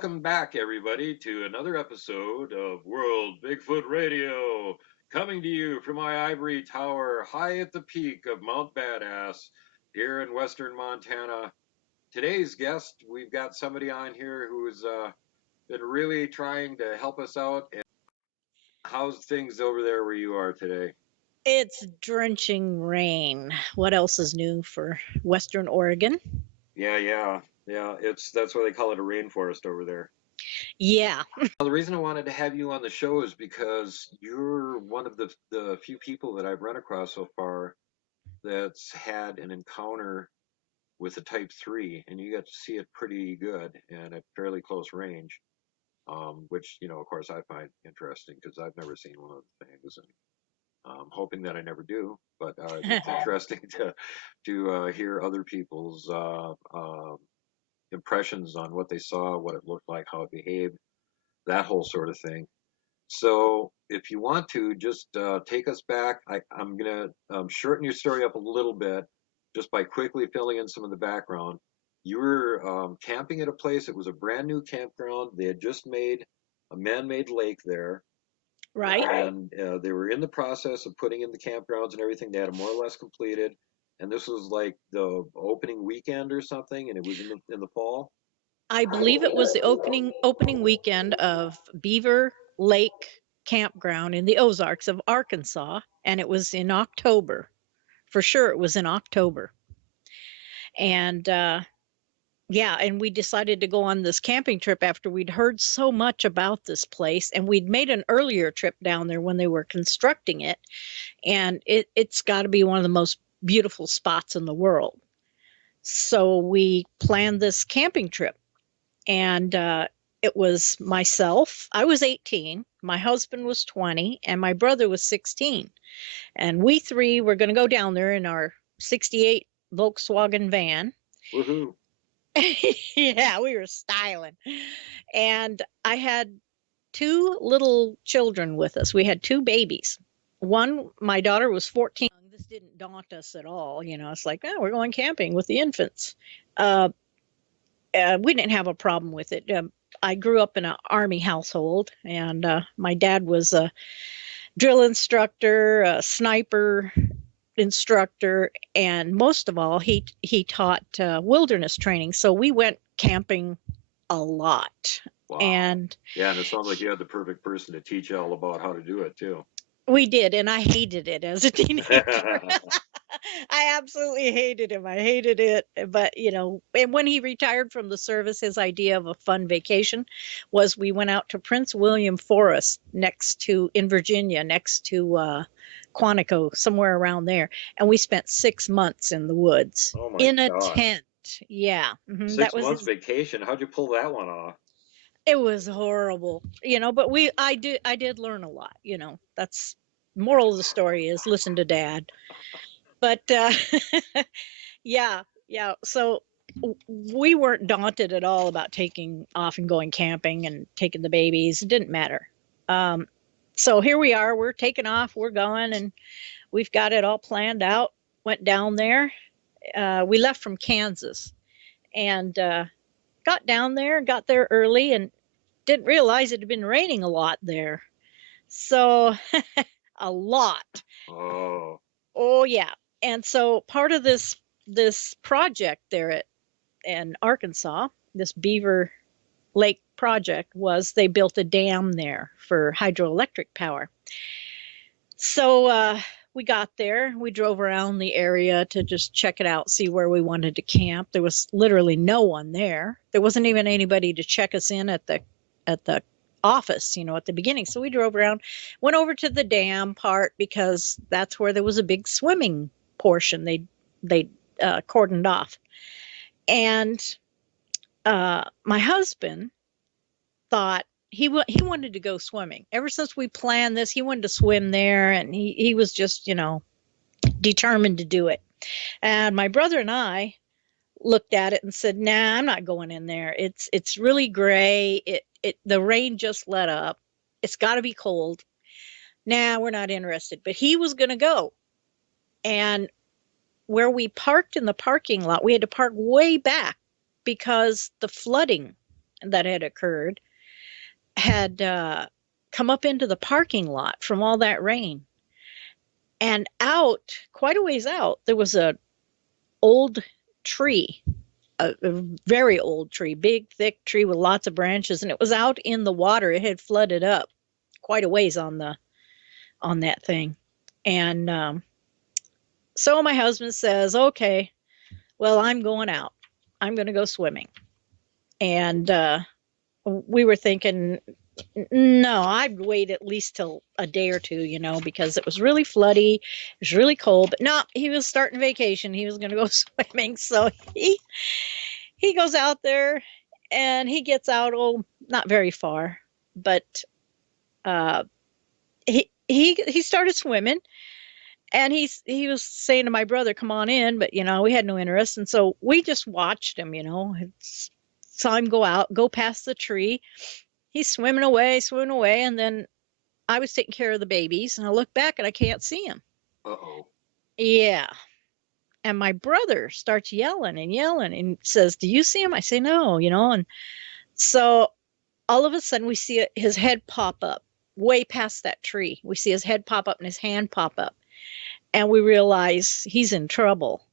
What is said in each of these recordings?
Welcome back, everybody, to another episode of World Bigfoot Radio, coming to you from my ivory tower high at the peak of Mount Badass here in western Montana. Today's guest, we've got somebody on here who's been really trying to help us out. And how's things over there where you are today? It's drenching rain. What else is new for Western Oregon? Yeah. That's why they call it a rainforest over there. Yeah. Well, the reason I wanted to have you on the show is because you're one of the few people that I've run across so far that's had an encounter with a Type 3, and you got to see it pretty good and at fairly close range, which, of course, I find interesting because I've never seen one of the things, and hoping that I never do. But it's interesting to hear other people's impressions on what they saw, what it looked like, how it behaved, that whole sort of thing. So if you want to, just take us back. I'm going to shorten your story up a little bit just by quickly filling in some of the background. You were camping at a place. It was a brand new campground. They had just made a man-made lake there. Right. And they were in the process of putting in the campgrounds and everything. They had it more or less completed. And this was like the opening weekend or something, and it was in the fall. I believe it was the opening weekend of Beaver Lake Campground in the Ozarks of Arkansas, and it was in October. For sure it was in October. And yeah, and we decided to go on this camping trip after we'd heard so much about this place, and we'd made an earlier trip down there when they were constructing it, and it's got to be one of the most beautiful spots in the world. So we planned this camping trip, and it was myself. I was 18, my husband was 20, and my brother was 16. And we three were going to go down there in our 68 Volkswagen van. Woohoo! Yeah, we were styling. And I had two little children with us. We had two babies. One, my daughter was 14. This didn't daunt us at all. It's like, oh, we're going camping with the infants. We didn't have a problem with it. I grew up in an Army household, and my dad was a drill instructor, a sniper instructor, and most of all, he taught wilderness training. So we went camping a lot. Wow. And it sounds like you had the perfect person to teach you all about how to do it too. We did, and I hated it as a teenager. I absolutely hated him. I hated it. But, and when he retired from the service, his idea of a fun vacation was we went out to Prince William Forest in Virginia, next to Quantico, somewhere around there. And we spent 6 months in the woods in a tent. Yeah. Mm-hmm. 6 months vacation. How'd you pull that one off? It was horrible, but I did learn a lot, that's moral of the story is listen to Dad. But yeah. So we weren't daunted at all about taking off and going camping and taking the babies. It didn't matter. So here we are, we're taking off, we're going, and we've got it all planned out. Went down there. We left from Kansas and got down there, got there early, and didn't realize it had been raining a lot there. So a lot. Oh. Oh yeah. And so part of this project there in Arkansas, this Beaver Lake project, was they built a dam there for hydroelectric power. So we got there, we drove around the area to just check it out, see where we wanted to camp. There was literally no one there. There wasn't even anybody to check us in at the office, at the beginning. So we drove around, went over to the dam part because that's where there was a big swimming portion they cordoned off. And my husband thought he wanted to go swimming. Ever since we planned this, he wanted to swim there, and he was just, determined to do it. And my brother and I looked at it and said, "Nah, I'm not going in there. It's really gray. The rain just let up. It's got to be cold. Nah, we're not interested." But he was going to go. And where we parked in the parking lot, we had to park way back because the flooding that had occurred had come up into the parking lot from all that rain. And out, quite a ways out, there was a old tree, a very old tree, big, thick tree with lots of branches, and it was out in the water. It had flooded up quite a ways on that thing. And so my husband says, "Okay, well, I'm going out. I'm going to go swimming." And we were thinking, no, I'd wait at least till a day or two, because it was really floody, it was really cold. But no, he was starting vacation. He was going to go swimming. So he goes out there and he gets out, not very far, but he started swimming. And he was saying to my brother, "Come on in," but we had no interest, and so we just watched him. Saw him go past the tree. He's swimming away, and then I was taking care of the babies, and I look back and I can't see him. Uh-oh. Yeah. And my brother starts yelling and says, "Do you see him?" I say, "No," and so all of a sudden we see his head pop up way past that tree. We see his head pop up and his hand pop up. And we realize he's in trouble.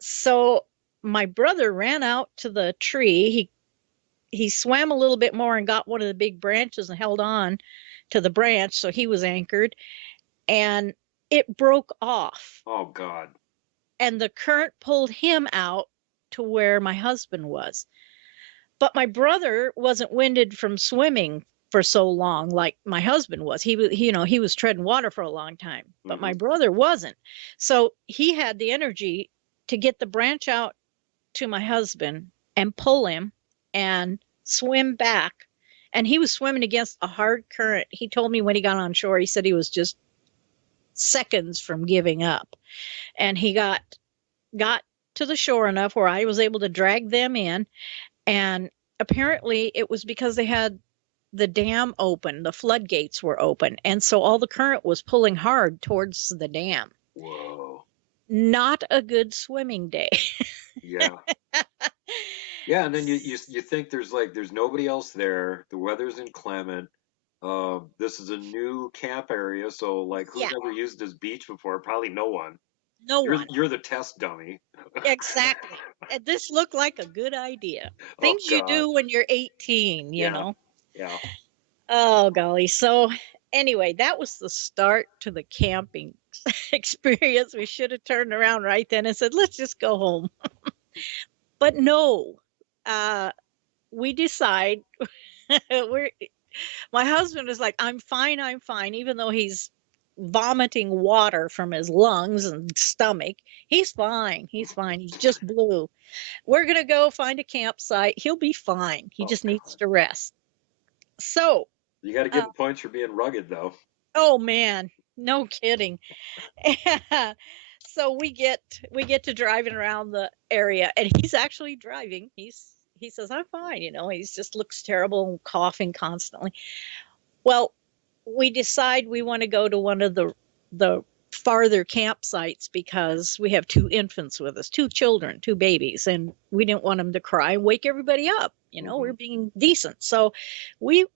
So my brother ran out to the tree. He swam a little bit more and got one of the big branches and held on to the branch, so he was anchored, and it broke off. Oh God. And the current pulled him out to where my husband was. But my brother wasn't winded from swimming for so long like my husband was. He was treading water for a long time, but my brother wasn't. So he had the energy to get the branch out to my husband and pull him and swim back. And he was swimming against a hard current. He told me when he got on shore, he said he was just seconds from giving up. And he got to the shore enough where I was able to drag them in. And apparently it was because they had the dam open, the floodgates were open, and so all the current was pulling hard towards the dam. Whoa. Not a good swimming day. Yeah. Yeah, and then you think there's nobody else there. The weather's inclement. This is a new camp area, so who's Yeah. ever used this beach before? Probably no one. No one. You're the test dummy. Exactly. And this looked like a good idea. Things Oh you God. do when you're 18, Yeah. Yeah. Oh, golly. So, anyway, that was the start to the camping experience. We should have turned around right then and said, "Let's just go home." But no, we decide my husband is like, "I'm fine, I'm fine," even though he's vomiting water from his lungs and stomach. He's fine. He's fine. He's just blue. We're going to go find a campsite. He'll be fine. He just needs to rest. So you got to give him points for being rugged, though. Oh man, no kidding. So we get to driving around the area, and he's actually driving. He says, "I'm fine," he just looks terrible and coughing constantly. Well, we decide we want to go to one of the farther campsites because we have 2 infants with us, 2 children, 2 babies, and we didn't want them to cry and wake everybody up. We're being decent. So we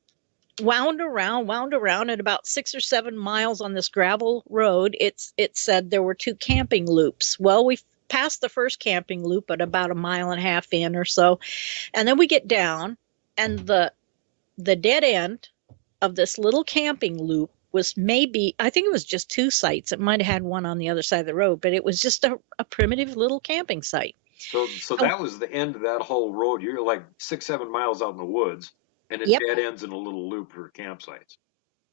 wound around at about 6 or 7 miles on this gravel road. It said there were 2 camping loops. Well, we passed the first camping loop at about a mile and a half in or so. And then we get down, and the dead end of this little camping loop was maybe, I think it was just 2 sites. It might have had one on the other side of the road, but it was just a primitive little camping site. So that was the end of that whole road. You're like 6, 7 miles out in the woods, and it Yep. dead ends in a little loop for campsites.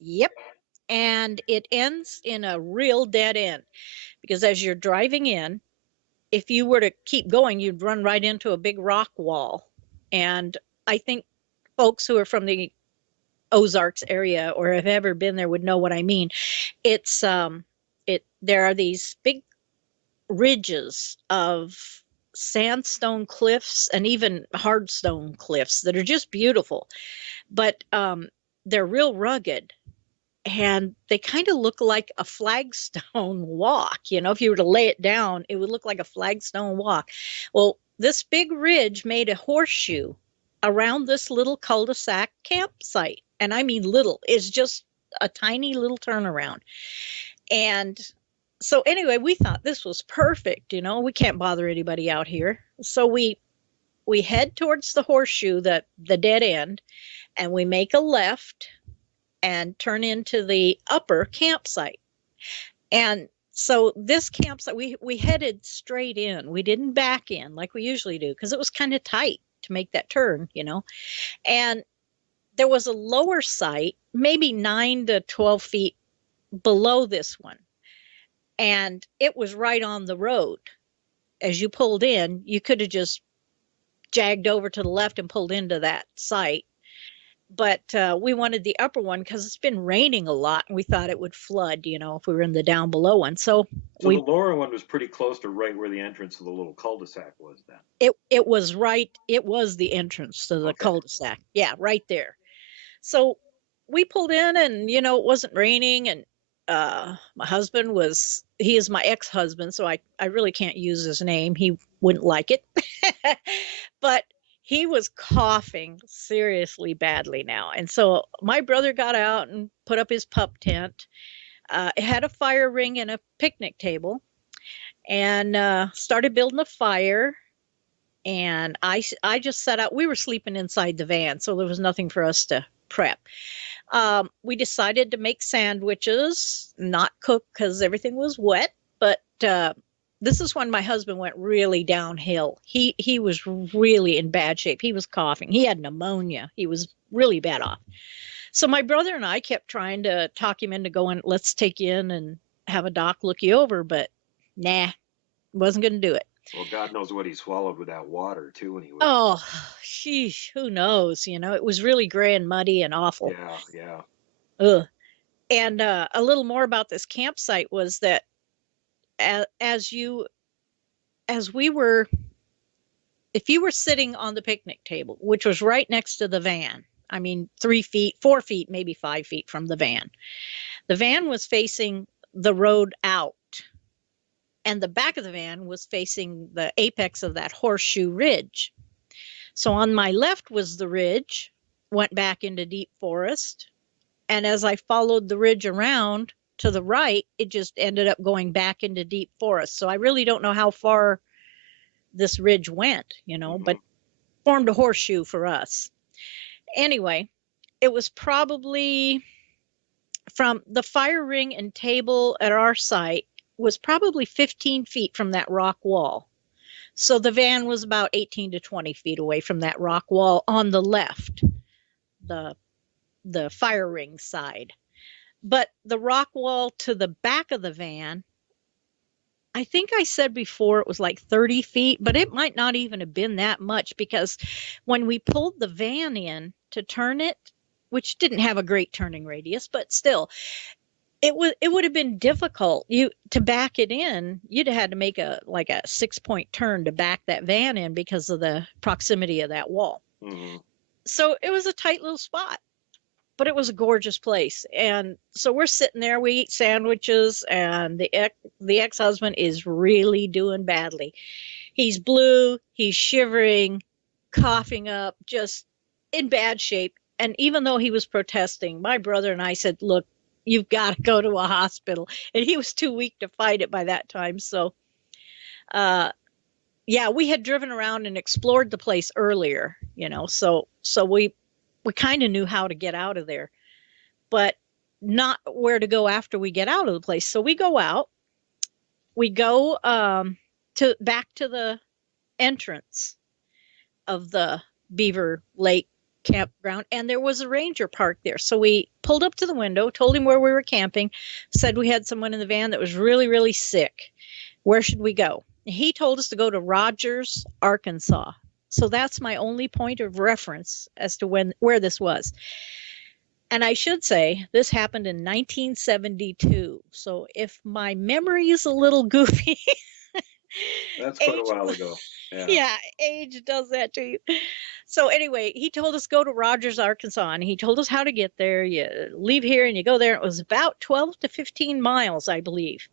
Yep. And it ends in a real dead end because as you're driving in, if you were to keep going, you'd run right into a big rock wall. And I think folks who are from the Ozarks area or have ever been there would know what I mean. It's there are these big ridges of sandstone cliffs and even hardstone cliffs that are just beautiful, but they're real rugged, and they kind of look like a flagstone walk. If you were to lay it down, it would look like a flagstone walk. Well, this big ridge made a horseshoe around this little cul-de-sac campsite. And I mean little, it's just a tiny little turnaround. And so anyway, we thought this was perfect. We can't bother anybody out here. So we head towards the horseshoe, the dead end, and we make a left and turn into the upper campsite. And so this campsite, we headed straight in. We didn't back in like we usually do because it was kind of tight to make that turn, And there was a lower site, maybe 9 to 12 feet below this one. And it was right on the road. As you pulled in, you could have just jagged over to the left and pulled into that site. But we wanted the upper one because it's been raining a lot, and we thought it would flood, if we were in the down below one. So the lower one was pretty close to right where the entrance of the little cul-de-sac was then. It was right. It was the entrance to the cul-de-sac. Yeah, right there. So we pulled in, and it wasn't raining, and my husband he is my ex-husband, so I really can't use his name. He wouldn't like it. But he was coughing seriously badly now. And so my brother got out and put up his pup tent. It had a fire ring and a picnic table, and started building a fire. And I just set out. We were sleeping inside the van, so there was nothing for us to prep. We decided to make sandwiches, not cook because everything was wet. But this is when my husband went really downhill. He was really in bad shape. He was coughing. He had pneumonia. He was really bad off. So my brother and I kept trying to talk him into going, let's take you in and have a doc look you over. But nah, wasn't going to do it. Well, God knows what he swallowed with that water, too, when he was... Oh, sheesh, who knows? It was really gray and muddy and awful. Yeah. Ugh. And a little more about this campsite was that if you were sitting on the picnic table, which was right next to the van, I mean, 3 feet, 4 feet, maybe 5 feet from the van was facing the road out. And the back of the van was facing the apex of that horseshoe ridge. So on my left was the ridge, went back into deep forest. And as I followed the ridge around to the right, it just ended up going back into deep forest. So I really don't know how far this ridge went, but formed a horseshoe for us. Anyway, it was probably from the fire ring and table at our site was probably 15 feet from that rock wall. So the van was about 18 to 20 feet away from that rock wall on the left, the fire ring side. But the rock wall to the back of the van, I think I said before it was like 30 feet, but it might not even have been that much because when we pulled the van in to turn it, which didn't have a great turning radius, but still, it would have been difficult to back it in. You'd have had to make a 6-point turn to back that van in because of the proximity of that wall. Mm-hmm. So it was a tight little spot. but it was a gorgeous place. And so we're sitting there, we eat sandwiches, and the ex-husband is really doing badly. He's blue, he's shivering, coughing up, just in bad shape. And even though he was protesting, my brother and I said, "Look, you've got to go to a hospital." And he was too weak to fight it by that time. So, uh, yeah, we had driven around and explored the place earlier, so we kind of knew how to get out of there, but not where to go after we get out of the place. So we go out, we go to back to the entrance of the Beaver Lake campground, and there was a ranger parked there. So we pulled up to the window, told him where we were camping, said we had someone in the van that was really, really sick. Where should we go? He told us to go to Rogers, Arkansas. So that's my only point of reference as to where this was. And I should say this happened in 1972. So if my memory is a little goofy, That's quite a while ago. Yeah, age does that to you. So anyway, he told us go to Rogers, Arkansas, and he told us how to get there. You leave here and you go there. It was about 12 to 15 miles, I believe.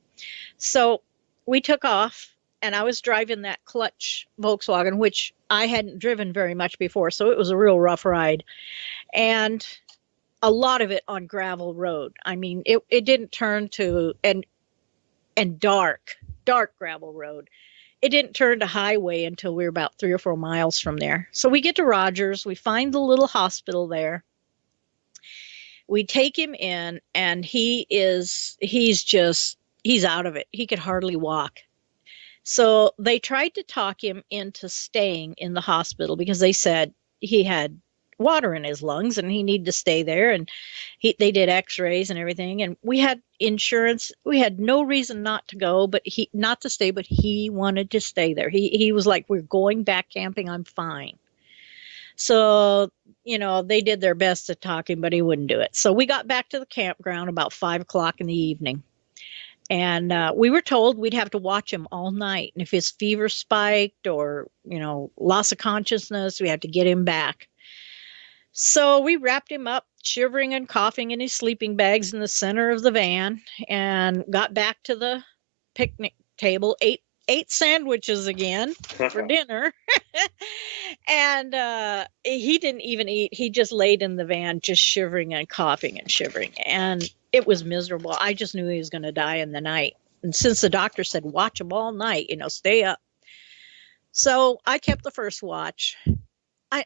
So we took off, and I was driving that clutch Volkswagen, which I hadn't driven very much before. So it was a real rough ride, and a lot of it on gravel road. I mean, it didn't turn to and dark gravel road. It didn't turn to highway until we were about 3 or 4 miles from there. So we get to Rogers, we find the little hospital there. We take him in, and he's out of it. He could hardly walk. So they tried to talk him into staying in the hospital because they said he had water in his lungs and he needed to stay there. And they did x-rays and everything. And we had insurance. We had no reason not to go, not to stay, but he wanted to stay there. He was like, "We're going back camping. I'm fine." So, they did their best to talk him, but he wouldn't do it. So we got back to the campground about 5 o'clock in the evening. And we were told we'd have to watch him all night. And if his fever spiked or, loss of consciousness, we had to get him back. So we wrapped him up, shivering and coughing in his sleeping bags in the center of the van, and got back to the picnic table, ate sandwiches again for dinner. And he didn't even eat. He just laid in the van, just shivering and coughing and shivering. And it was miserable. I just knew he was going to die in the night. And since the doctor said, watch him all night, stay up. So I kept the first watch.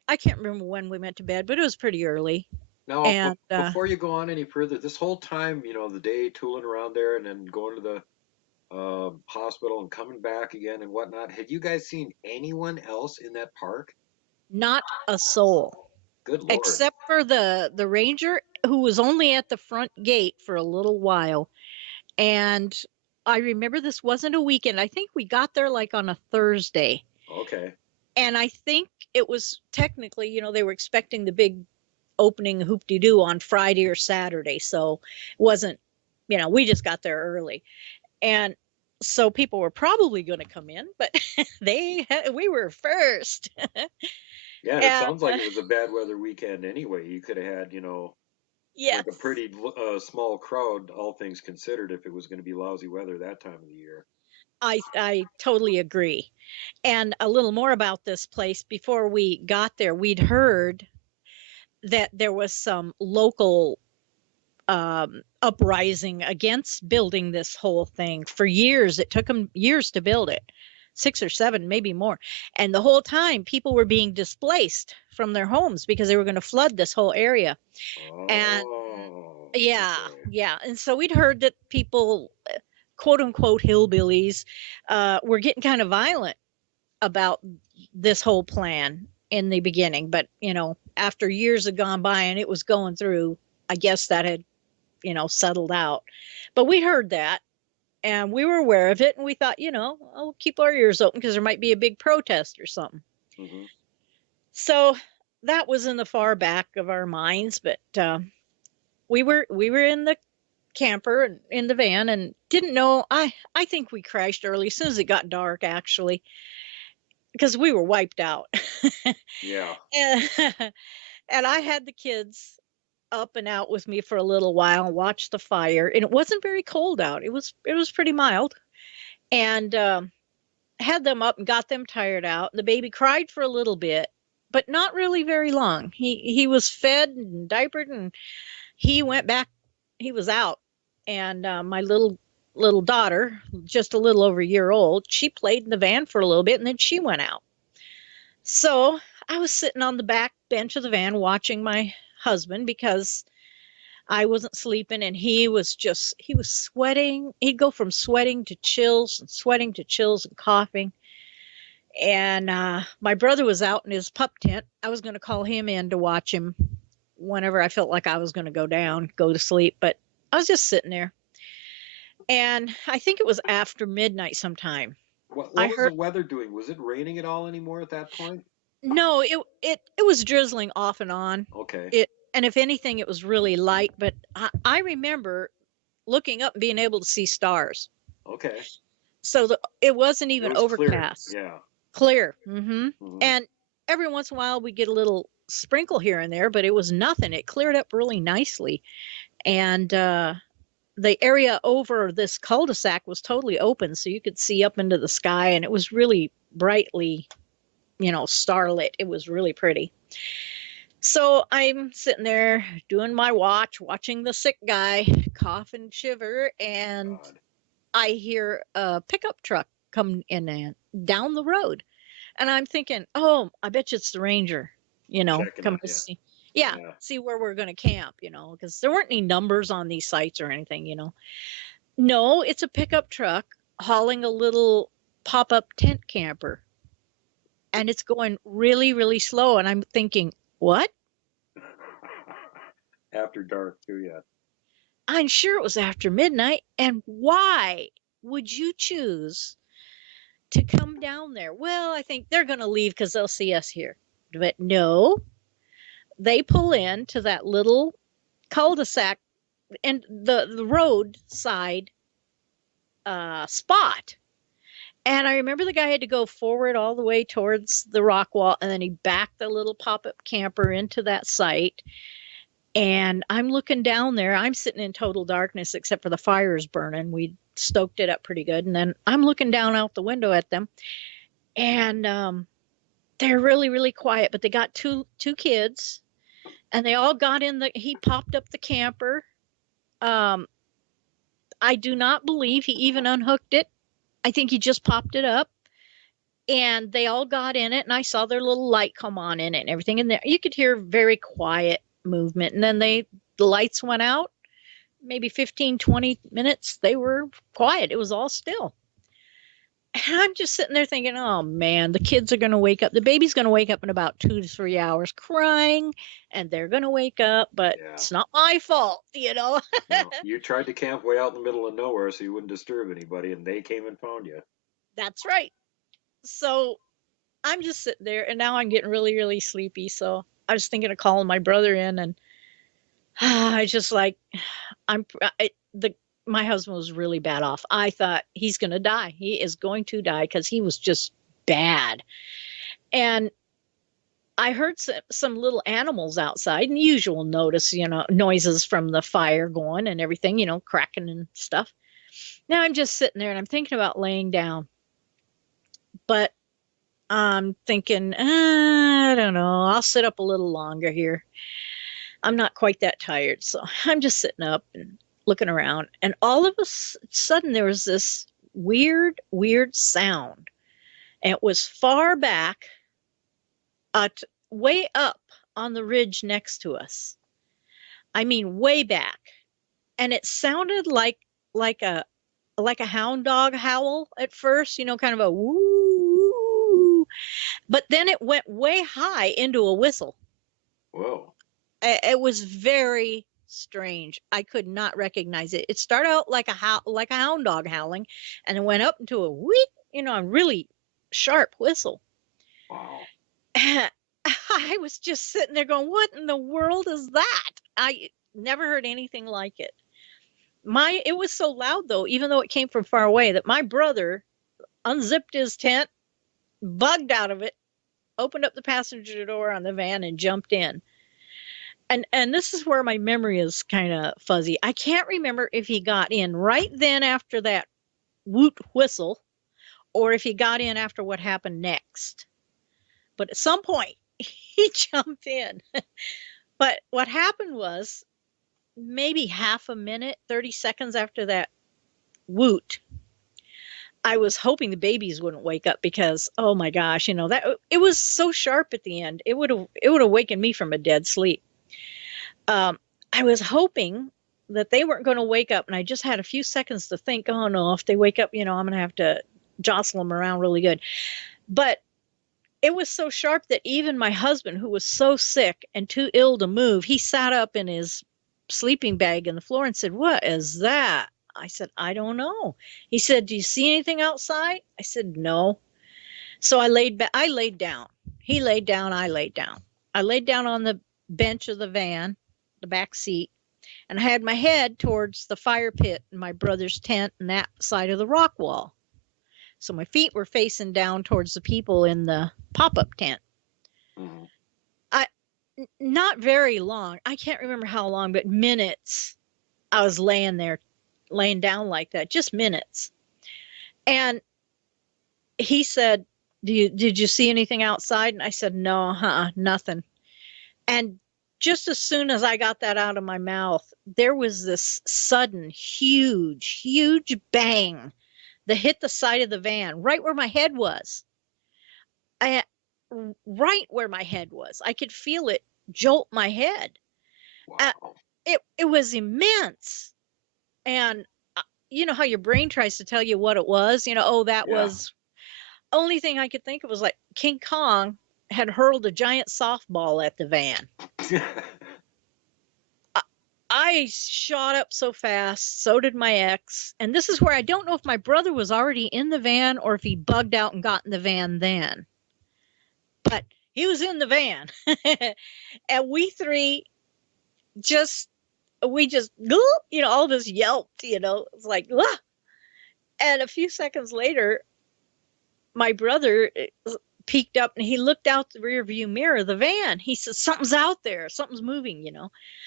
I can't remember when we went to bed, but it was pretty early. Now, And before you go on any further, this whole time, the day tooling around there and then going to the hospital and coming back again and whatnot, had you guys seen anyone else in that park? not a soul. Good Lord. Except for the ranger, who was only at the front gate for a little while. And I remember this wasn't a weekend. I think we got there like on a Thursday. Okay. And I think it was technically, they were expecting the big opening hoop-de-doo on Friday or Saturday. So it wasn't, we just got there early. And so people were probably going to come in, but we were first. Yeah, and it sounds like it was a bad weather weekend anyway. You could have had, yes, like a pretty small crowd, all things considered, if it was going to be lousy weather that time of the year. I totally agree. And a little more about this place. Before we got there, we'd heard that there was some local uprising against building this whole thing for years. It took them years to build it, 6 or 7, maybe more. And the whole time people were being displaced from their homes because they were going to flood this whole area. And yeah. And so we'd heard that people, quote unquote hillbillies, were getting kind of violent about this whole plan in the beginning. But, after years had gone by and it was going through, I guess that had, settled out. But we heard that and we were aware of it. And we thought, I'll keep our ears open because there might be a big protest or something. Mm-hmm. So that was in the far back of our minds. But we were in the camper and in the van and didn't know. I think we crashed early as soon as it got dark, actually, because we were wiped out. Yeah. And I had the kids up and out with me for a little while and watched the fire. And it wasn't very cold out. It was pretty mild. And had them up and got them tired out. The baby cried for a little bit, but not really very long. He was fed and diapered, and he went back. He was out. And my little daughter, just a little over a year old, she played in the van for a little bit, and then she went out. So I was sitting on the back bench of the van watching my husband because I wasn't sleeping, and he was sweating. He'd go from sweating to chills and sweating to chills and coughing. And my brother was out in his pup tent. I was going to call him in to watch him whenever I felt like I was going to go to sleep. But I was just sitting there. And I think it was after midnight sometime. What I was the heard, weather doing? Was it raining at all anymore at that point? no, it was drizzling off and on. Okay. And if anything, it was really light. But I remember looking up and being able to see stars. Okay. So it wasn't It even was clear. overcast. Yeah. Clear. Mhm. And every once in a while we get a little sprinkle here and there, but it was nothing. It cleared up really nicely. And the area over this cul-de-sac was totally open, so you could see up into the sky, and it was really brightly, starlit. It was really pretty. So I'm sitting there doing my watching the sick guy cough and shiver, and God. I hear a pickup truck come in and down the road. And I'm thinking, oh, I bet you it's the ranger, Checking coming on to you. see. Yeah. See where we're going to camp, because there weren't any numbers on these sites or anything. No, it's a pickup truck hauling a little pop-up tent camper. And it's going really, really slow. And I'm thinking, what? After dark too, yeah. I'm sure it was after midnight. And why would you choose to come down there? Well, I think they're going to leave because they'll see us here. But no, they pull in to that little cul-de-sac and the roadside spot. And I remember the guy had to go forward all the way towards the rock wall, and then he backed the little pop-up camper into that site. And I'm looking down there. I'm sitting in total darkness except for the fires burning. We stoked it up pretty good. And then I'm looking down out the window at them, and they're really, really quiet. But they got two kids, and they all got in he popped up the camper. I do not believe he even unhooked it. I think he just popped it up, and they all got in it, and I saw their little light come on in it and everything. And there you could hear very quiet movement. And then the lights went out. Maybe 15, 20 minutes, they were quiet. It was all still. And I'm just sitting there thinking, oh man, the kids are going to wake up. The baby's going to wake up in about 2 to 3 hours crying, and they're going to wake up, but Yeah. it's not my fault, No, you tried to camp way out in the middle of nowhere so you wouldn't disturb anybody, and they came and found you. That's right. So I'm just sitting there, and now I'm getting really, really sleepy. So I was thinking of calling my brother in, and I just like, my husband was really bad off. I thought he's going to die. He is going to die because he was just bad. And I heard some little animals outside, and usual noises from the fire going and everything, cracking and stuff. Now I'm just sitting there and I'm thinking about laying down, but I'm thinking, I don't know, I'll sit up a little longer here. I'm not quite that tired. So I'm just sitting up and looking around, and all of a sudden there was this weird, weird sound. And it was far back, way up on the ridge next to us. I mean, way back. And it sounded like a hound dog howl at first, kind of a woo. But then it went way high into a whistle. Whoa. It was very strange. I could not recognize it. It started out like a hound dog howling, and it went up into a wheat, a really sharp whistle. Wow. I was just sitting there going, what in the world is that? I never heard anything like it. It was so loud though, even though it came from far away, that my brother unzipped his tent, bugged out of it, opened up the passenger door on the van, and jumped in. And this is where my memory is kind of fuzzy. I can't remember if he got in right then after that woot whistle, or if he got in after what happened next. But at some point, he jumped in. But what happened was maybe half a minute, 30 seconds after that woot, I was hoping the babies wouldn't wake up because, oh my gosh, that it was so sharp at the end. It would have wakened me from a dead sleep. I was hoping that they weren't going to wake up, and I just had a few seconds to think, oh no, if they wake up, I'm going to have to jostle them around really good. But it was so sharp that even my husband, who was so sick and too ill to move, he sat up in his sleeping bag on the floor and said, "What is that?" I said, "I don't know." He said, "Do you see anything outside?" I said, "No." So I laid down. He laid down. I laid down. I laid down on the bench of the van, the back seat, and I had my head towards the fire pit in my brother's tent and that side of the rock wall. So my feet were facing down towards the people in the pop-up tent. Mm-hmm. Not very long. I can't remember how long, but minutes. I was laying down like that, just minutes. And he said, did you see anything outside? And I said, no, nothing. And just as soon as I got that out of my mouth, there was this sudden, huge, huge bang that hit the side of the van, right where my head was. Right where my head was. I could feel it jolt my head. Wow. It was immense. And you know how your brain tries to tell you what it was? That was, only thing I could think of was like King Kong had hurled a giant softball at the van. I shot up so fast, so did my ex. And this is where I don't know if my brother was already in the van or if he bugged out and got in the van then. But he was in the van. And we three just, all of us yelped, it's like, ah! And a few seconds later, my brother peeked up and he looked out the rear view mirror of the van. He said, something's out there, something's moving,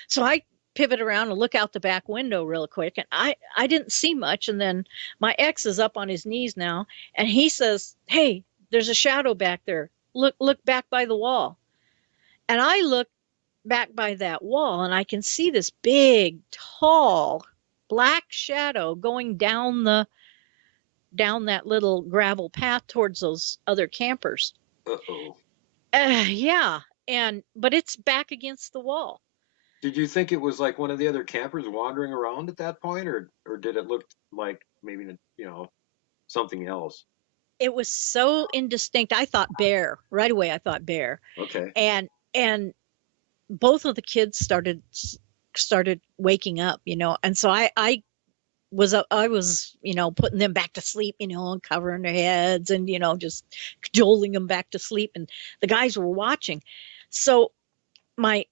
So I pivot around and look out the back window real quick, and I didn't see much. And then my ex is up on his knees now, and he says, hey, there's a shadow back there. Look back by the wall. And I look back by that wall, and I can see this big, tall, black shadow going down that little gravel path towards those other campers. Uh-oh. Yeah. But it's back against the wall. Did you think it was like one of the other campers wandering around at that point, or did it look like maybe, something else? It was so indistinct. I thought bear right away. I thought bear. Okay. And both of the kids started waking up, and so I was putting them back to sleep, and covering their heads and, just cajoling them back to sleep. And the guys were watching. So my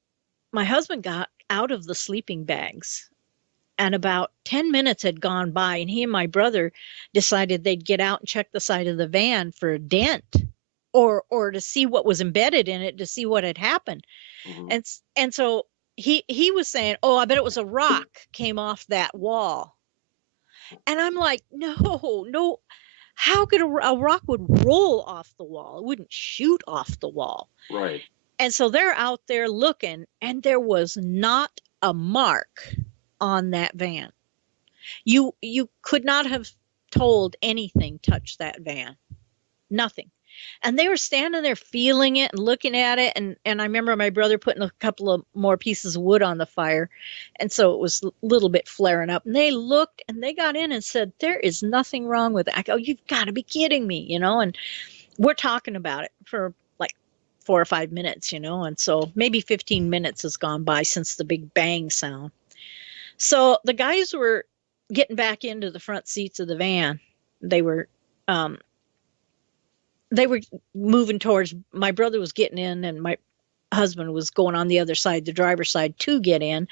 husband got out of the sleeping bags, and about 10 minutes had gone by, and he and my brother decided they'd get out and check the side of the van for a dent or to see what was embedded in it, to see what had happened. Mm-hmm. And so he was saying, oh, I bet it was a rock came off that wall. And I'm like, no, how could a rock would roll off the wall? It wouldn't shoot off the wall. Right. And so they're out there looking, and there was not a mark on that van. You could not have told anything touched that van. Nothing. And they were standing there feeling it and looking at it. And I remember my brother putting a couple of more pieces of wood on the fire. And so it was a little bit flaring up. And they looked and they got in and said, there is nothing wrong with it. I go, you've got to be kidding me, And we're talking about it for like 4 or 5 minutes, And so maybe 15 minutes has gone by since the big bang sound. So the guys were getting back into the front seats of the van. They were moving towards, my brother was getting in and my husband was going on the other side, the driver's side, to get in.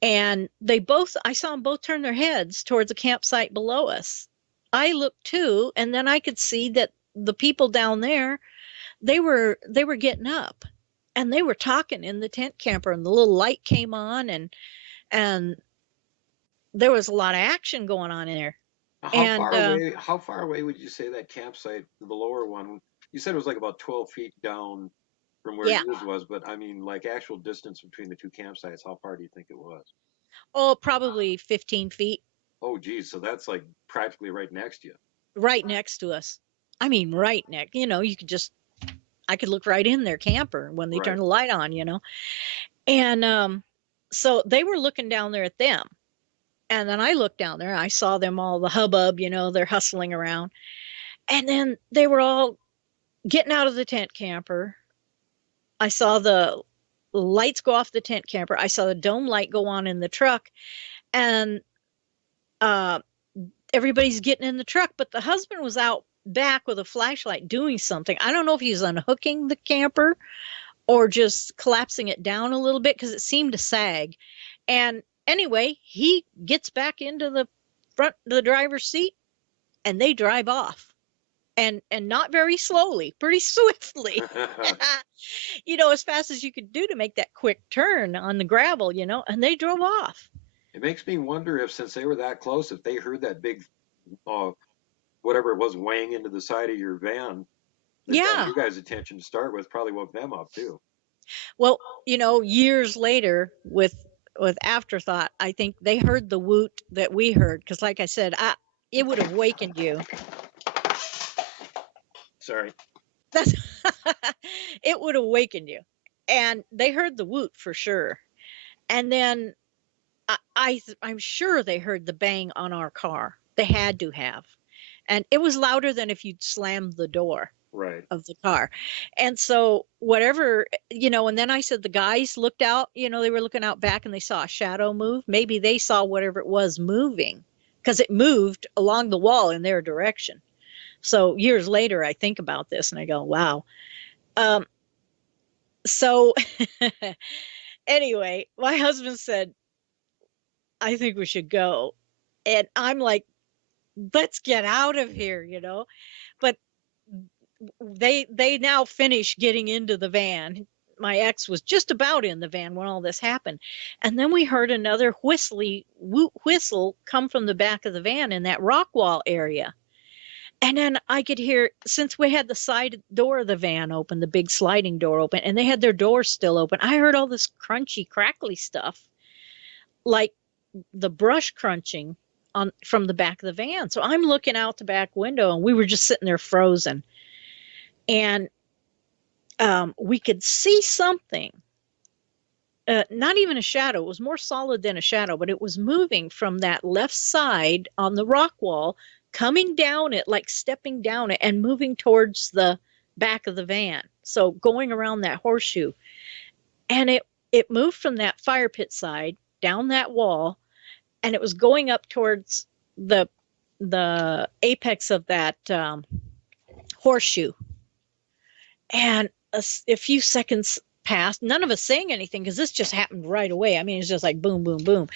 And I saw them both turn their heads towards the campsite below us. I looked too, and then I could see that the people down there, they were getting up. and they were talking in the tent camper, and the little light came on, and there was a lot of action going on in there. How And far away? How far away would you say that campsite, the lower one? You said it was like about 12 feet down from where yeah, yours was, but I mean, like actual distance between the two campsites. How far do you think it was? oh, probably 15 feet, Oh, geez, so that's like practically right next to you. right next to us. I mean, right next. You could just, I could look right in their camper when they turn Right. the light on. And so they were looking down there at them. And then I looked down there. I saw them all, the hubbub, they're hustling around. And then they were all getting out of the tent camper. I saw the lights go off the tent camper. I saw the dome light go on in the truck. And uh, everybody's getting in the truck. But the husband was out back with a flashlight doing something. I don't know if he's unhooking the camper or just collapsing it down a little bit because it seemed to sag. And anyway, he gets back into the the driver's seat, and they drive off. And not very slowly, pretty swiftly. As fast as you could do to make that quick turn on the gravel, and they drove off. It makes me wonder if, since they were that close, if they heard that big, uh, whatever it was, weighing into the side of your van, that got Yeah. you guys' attention to start with, probably woke them up too. Well, years later with afterthought, I think they heard the woot that we heard because like I said, it would have wakened you. Sorry. That's it would have wakened you. And they heard the woot for sure. And then I'm sure they heard the bang on our car. They had to have. And it was louder than if you'd slammed the door Right. of the car. And so whatever, and then I said the guys looked out, they were looking out back and they saw a shadow move. Maybe they saw whatever it was moving because it moved along the wall in their direction. So years later, I think about this and I go, wow. So anyway, my husband said, I think we should go. And I'm like, let's get out of here. But they now finished getting into the van. My ex was just about in the van when all this happened. And then we heard another whistle come from the back of the van in that rock wall area. And then I could hear, since we had the side door of the van open, the big sliding door open, and they had their doors still open, I heard all this crunchy, crackly stuff, like the brush crunching from the back of the van. So I'm looking out the back window, and we were just sitting there frozen. And we could see something, not even a shadow. It was more solid than a shadow, but it was moving from that left side on the rock wall, coming down it, like stepping down it and moving towards the back of the van. So going around that horseshoe. And it moved from that fire pit side down that wall, and it was going up towards the apex of that horseshoe. And a few seconds passed, none of us saying anything because this just happened right away. I mean, it's just like boom, boom, boom.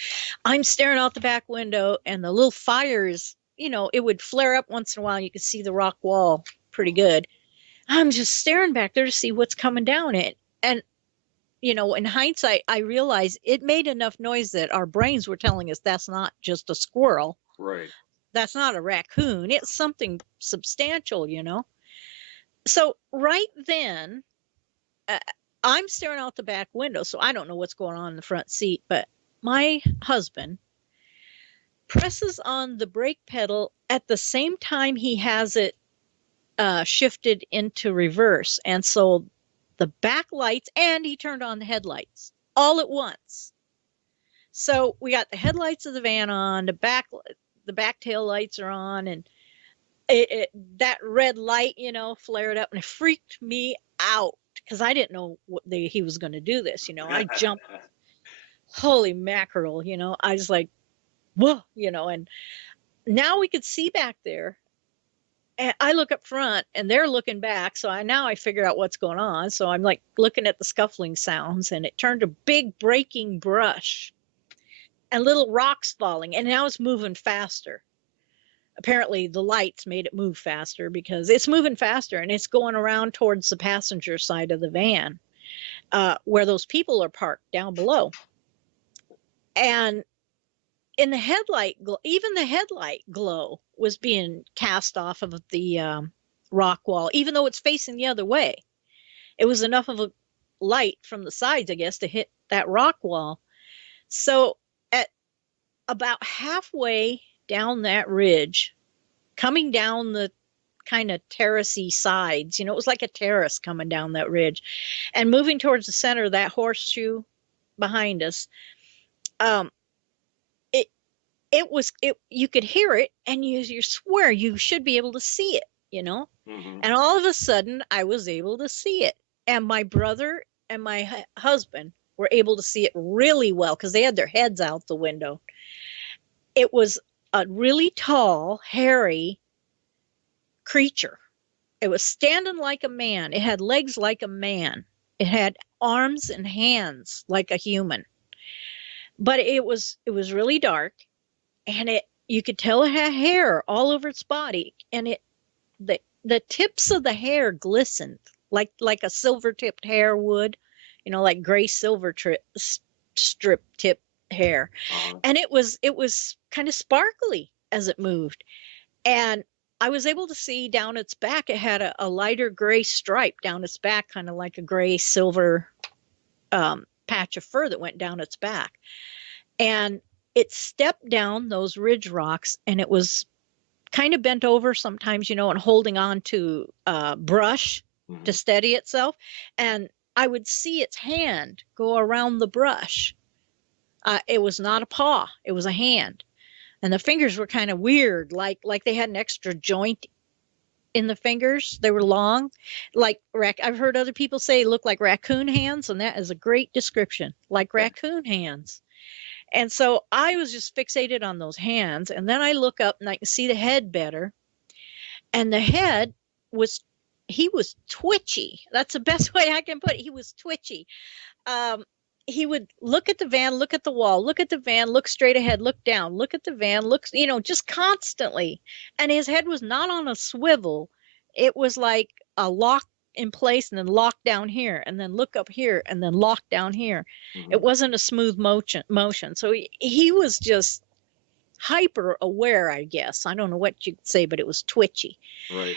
I'm staring out the back window, and the little fires, it would flare up once in a while. You could see the rock wall pretty good. I'm just staring back there to see what's coming down it. And, in hindsight, I realized it made enough noise that our brains were telling us that's not just a squirrel. Right. That's not a raccoon. It's something substantial, So right then, I'm staring out the back window, so I don't know what's going on in the front seat, but my husband presses on the brake pedal at the same time he has it shifted into reverse. And so the back lights, and he turned on the headlights all at once. So we got the headlights of the van on, the back tail lights are on, and that red light, flared up, and it freaked me out because I didn't know he was going to do this. I jumped, holy mackerel, I was like, whoa, and now we could see back there. And I look up front and they're looking back. So I figure out what's going on. So I'm like looking at the scuffling sounds, and it turned to big breaking brush and little rocks falling. And now it's moving faster. Apparently the lights made it move faster because it's moving faster, and it's going around towards the passenger side of the van. where those people are parked down below. And in the headlight, even the headlight glow was being cast off of the rock wall, even though it's facing the other way. It was enough of a light from the sides, I guess, to hit that rock wall. So at about halfway down that ridge, coming down the kind of terracey sides, it was like a terrace coming down that ridge, and moving towards the center of that horseshoe behind us. It you could hear it, and you swear you should be able to see it, Mm-hmm. And all of a sudden, I was able to see it, and my brother and my husband were able to see it really well because they had their heads out the window. It was a really tall, hairy creature. It was standing like a man. It had legs like a man. It had arms and hands like a human. But it was really dark, and you could tell it had hair all over its body, and the tips of the hair glistened like a silver tipped hair would, like gray silver strip tip hair. And it was kind of sparkly as it moved. And I was able to see down its back, it had a lighter gray stripe down its back, kind of like a gray silver patch of fur that went down its back. And it stepped down those ridge rocks, and it was kind of bent over sometimes, and holding on to brush to steady itself. And I would see its hand go around the brush. It was not a paw, it was a hand. And the fingers were kind of weird, like they had an extra joint in the fingers. They were long, like I've heard other people say look like raccoon hands, and that is a great description, like raccoon hands. And so I was just fixated on those hands. And then I look up and I can see the head better. And the head he was twitchy. That's the best way I can put it. He was twitchy. He would look at the van, look at the wall, look at the van, look straight ahead, look down, look at the van, just constantly. And his head was not on a swivel. It was like a lock in place and then lock down here and then look up here and then lock down here. It wasn't a smooth motion. So he was just hyper aware, I guess. I don't know what you'd say, but it was twitchy. Right.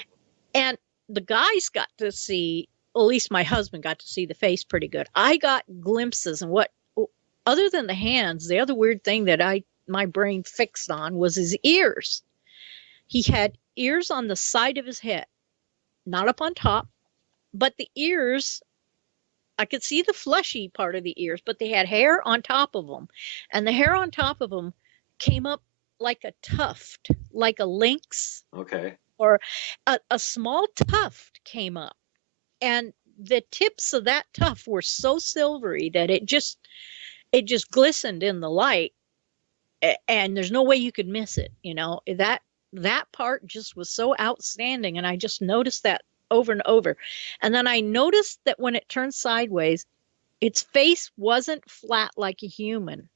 And the guys got to see, at least my husband got to see the face pretty good. I got glimpses, and other than the hands, the other weird thing that my brain fixed on was his ears. He had ears on the side of his head, not up on top, but the ears, I could see the fleshy part of the ears, but they had hair on top of them. And the hair on top of them came up like a tuft, like a lynx. Okay. Or a small tuft came up. And the tips of that tuft were so silvery that it just glistened in the light. And there's no way you could miss it. That part just was so outstanding. And I just noticed that over and over. And then I noticed that when it turned sideways, its face wasn't flat like a human.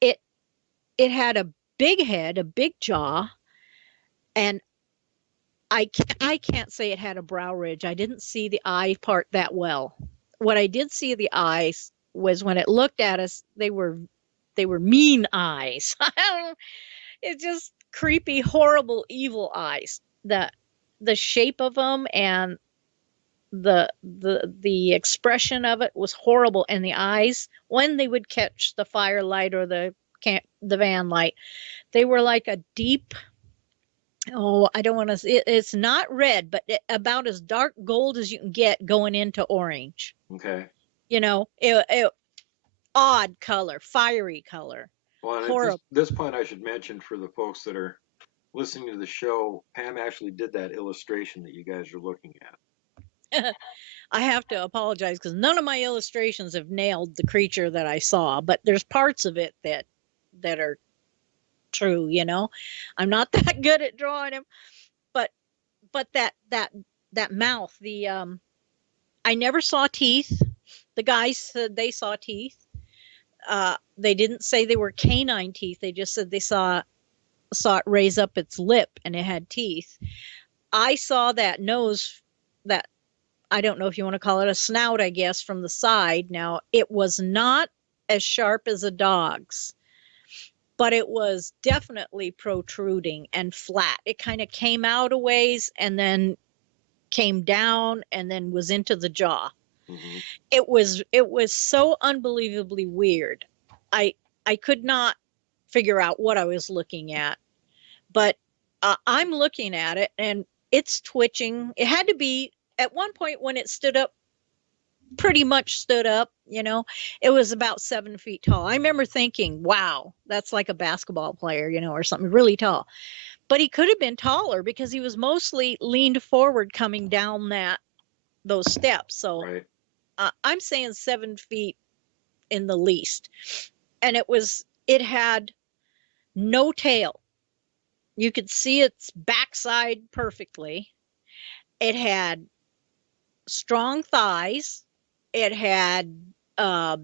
It had a big head, a big jaw, and I can't say it had a brow ridge. I didn't see the eye part that well. What I did see of the eyes was when it looked at us, they were mean eyes. It's just creepy, horrible, evil eyes. The shape of them and the expression of it was horrible. And the eyes, when they would catch the firelight or the van light, they were like a deep, I don't want to, it's not red, but about as dark gold as you can get going into orange. Okay. Odd color, fiery color. Well, and at this point, I should mention for the folks that are listening to the show, Pam actually did that illustration that you guys are looking at. I have to apologize because none of my illustrations have nailed the creature that I saw, but there's parts of it that are true. I'm not that good at drawing him, but that mouth, I never saw teeth. The guys said they saw teeth. They didn't say they were canine teeth. They just said they saw it raise up its lip and it had teeth. I saw that nose, that I don't know if you want to call it a snout, I guess, from the side. Now, it was not as sharp as a dog's, but it was definitely protruding and flat. It kind of came out a ways and then came down and then was into the jaw. Hmm. It was so unbelievably weird. I could not figure out what I was looking at, but I'm looking at it and it's twitching. It had to be at one point when it stood up, pretty much stood up, it was about 7 feet tall. I remember thinking, wow, that's like a basketball player, or something really tall. But he could have been taller because he was mostly leaned forward coming down those steps. So Right. I'm saying 7 feet in the least. And it had no tail. You could see its backside perfectly. It had strong thighs. It had uh,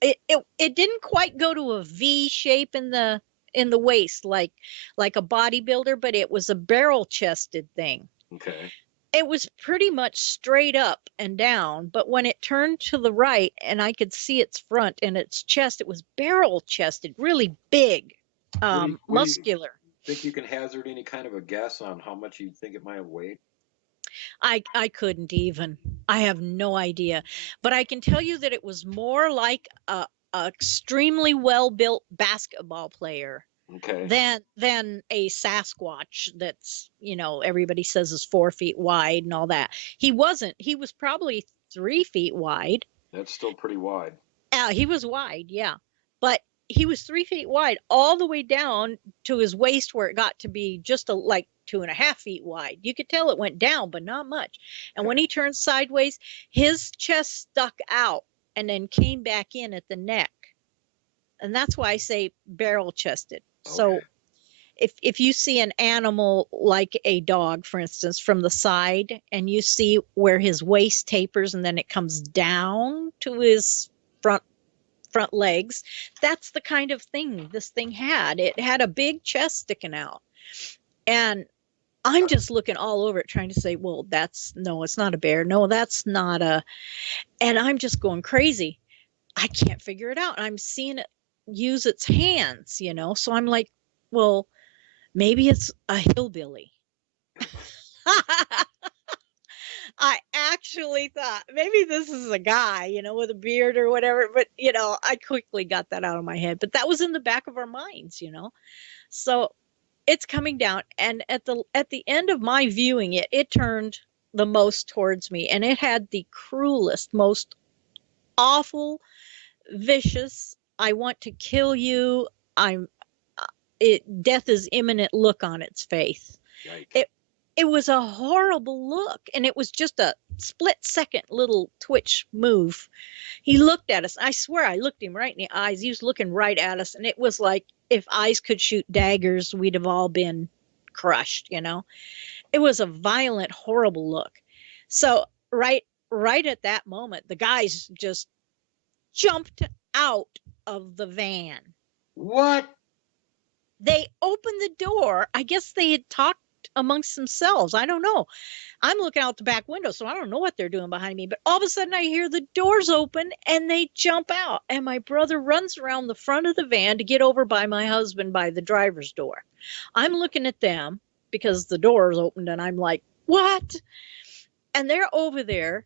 it didn't quite go to a V shape in the waist like a bodybuilder, but it was a barrel chested thing. Okay. It was pretty much straight up and down, but when it turned to the right and I could see its front and its chest, it was barrel chested, really big, What do you muscular. think you can hazard any kind of a guess on how much you think it might have weighed? I couldn't even. I have no idea. But I can tell you that it was more like a extremely well built basketball player Okay. than a Sasquatch that's, everybody says is 4 feet wide and all that. He wasn't. He was probably 3 feet wide. That's still pretty wide. He was wide, yeah. But he was 3 feet wide all the way down to his waist where it got to be just like 2.5 feet wide. You could tell it went down, but not much. And when Okay. he turned sideways, his chest stuck out and then came back in at the neck. And that's why I say barrel chested. Okay. So if you see an animal like a dog, for instance, from the side, and you see where his waist tapers and then it comes down to his front legs, that's the kind of thing this thing had. It had a big chest sticking out. And I'm just looking all over it trying to say, well, no, it's not a bear. No, that's not and I'm just going crazy. I can't figure it out. I'm seeing it use its hands, So I'm like, well, maybe it's a hillbilly. I actually thought maybe this is a guy, with a beard or whatever, but I quickly got that out of my head. But that was in the back of our minds. So it's coming down, and at the end of my viewing it, it turned the most towards me, and it had the cruelest, most awful, vicious, I want to kill you, I'm death is imminent look on its face. Yikes. It was a horrible look, and it was just a split second little twitch move. He looked at us. I swear I looked him right in the eyes. He was looking right at us, and it was like if eyes could shoot daggers, we'd have all been crushed. It was a violent, horrible look. So right at that moment, the guys just jumped out of the van. What? They opened the door. I guess they had talked amongst themselves. I don't know. I'm looking out the back window, so I don't know what they're doing behind me. But all of a sudden, I hear the doors open and they jump out. And my brother runs around the front of the van to get over by my husband by the driver's door. I'm looking at them because the doors opened, and I'm like, what? And they're over there.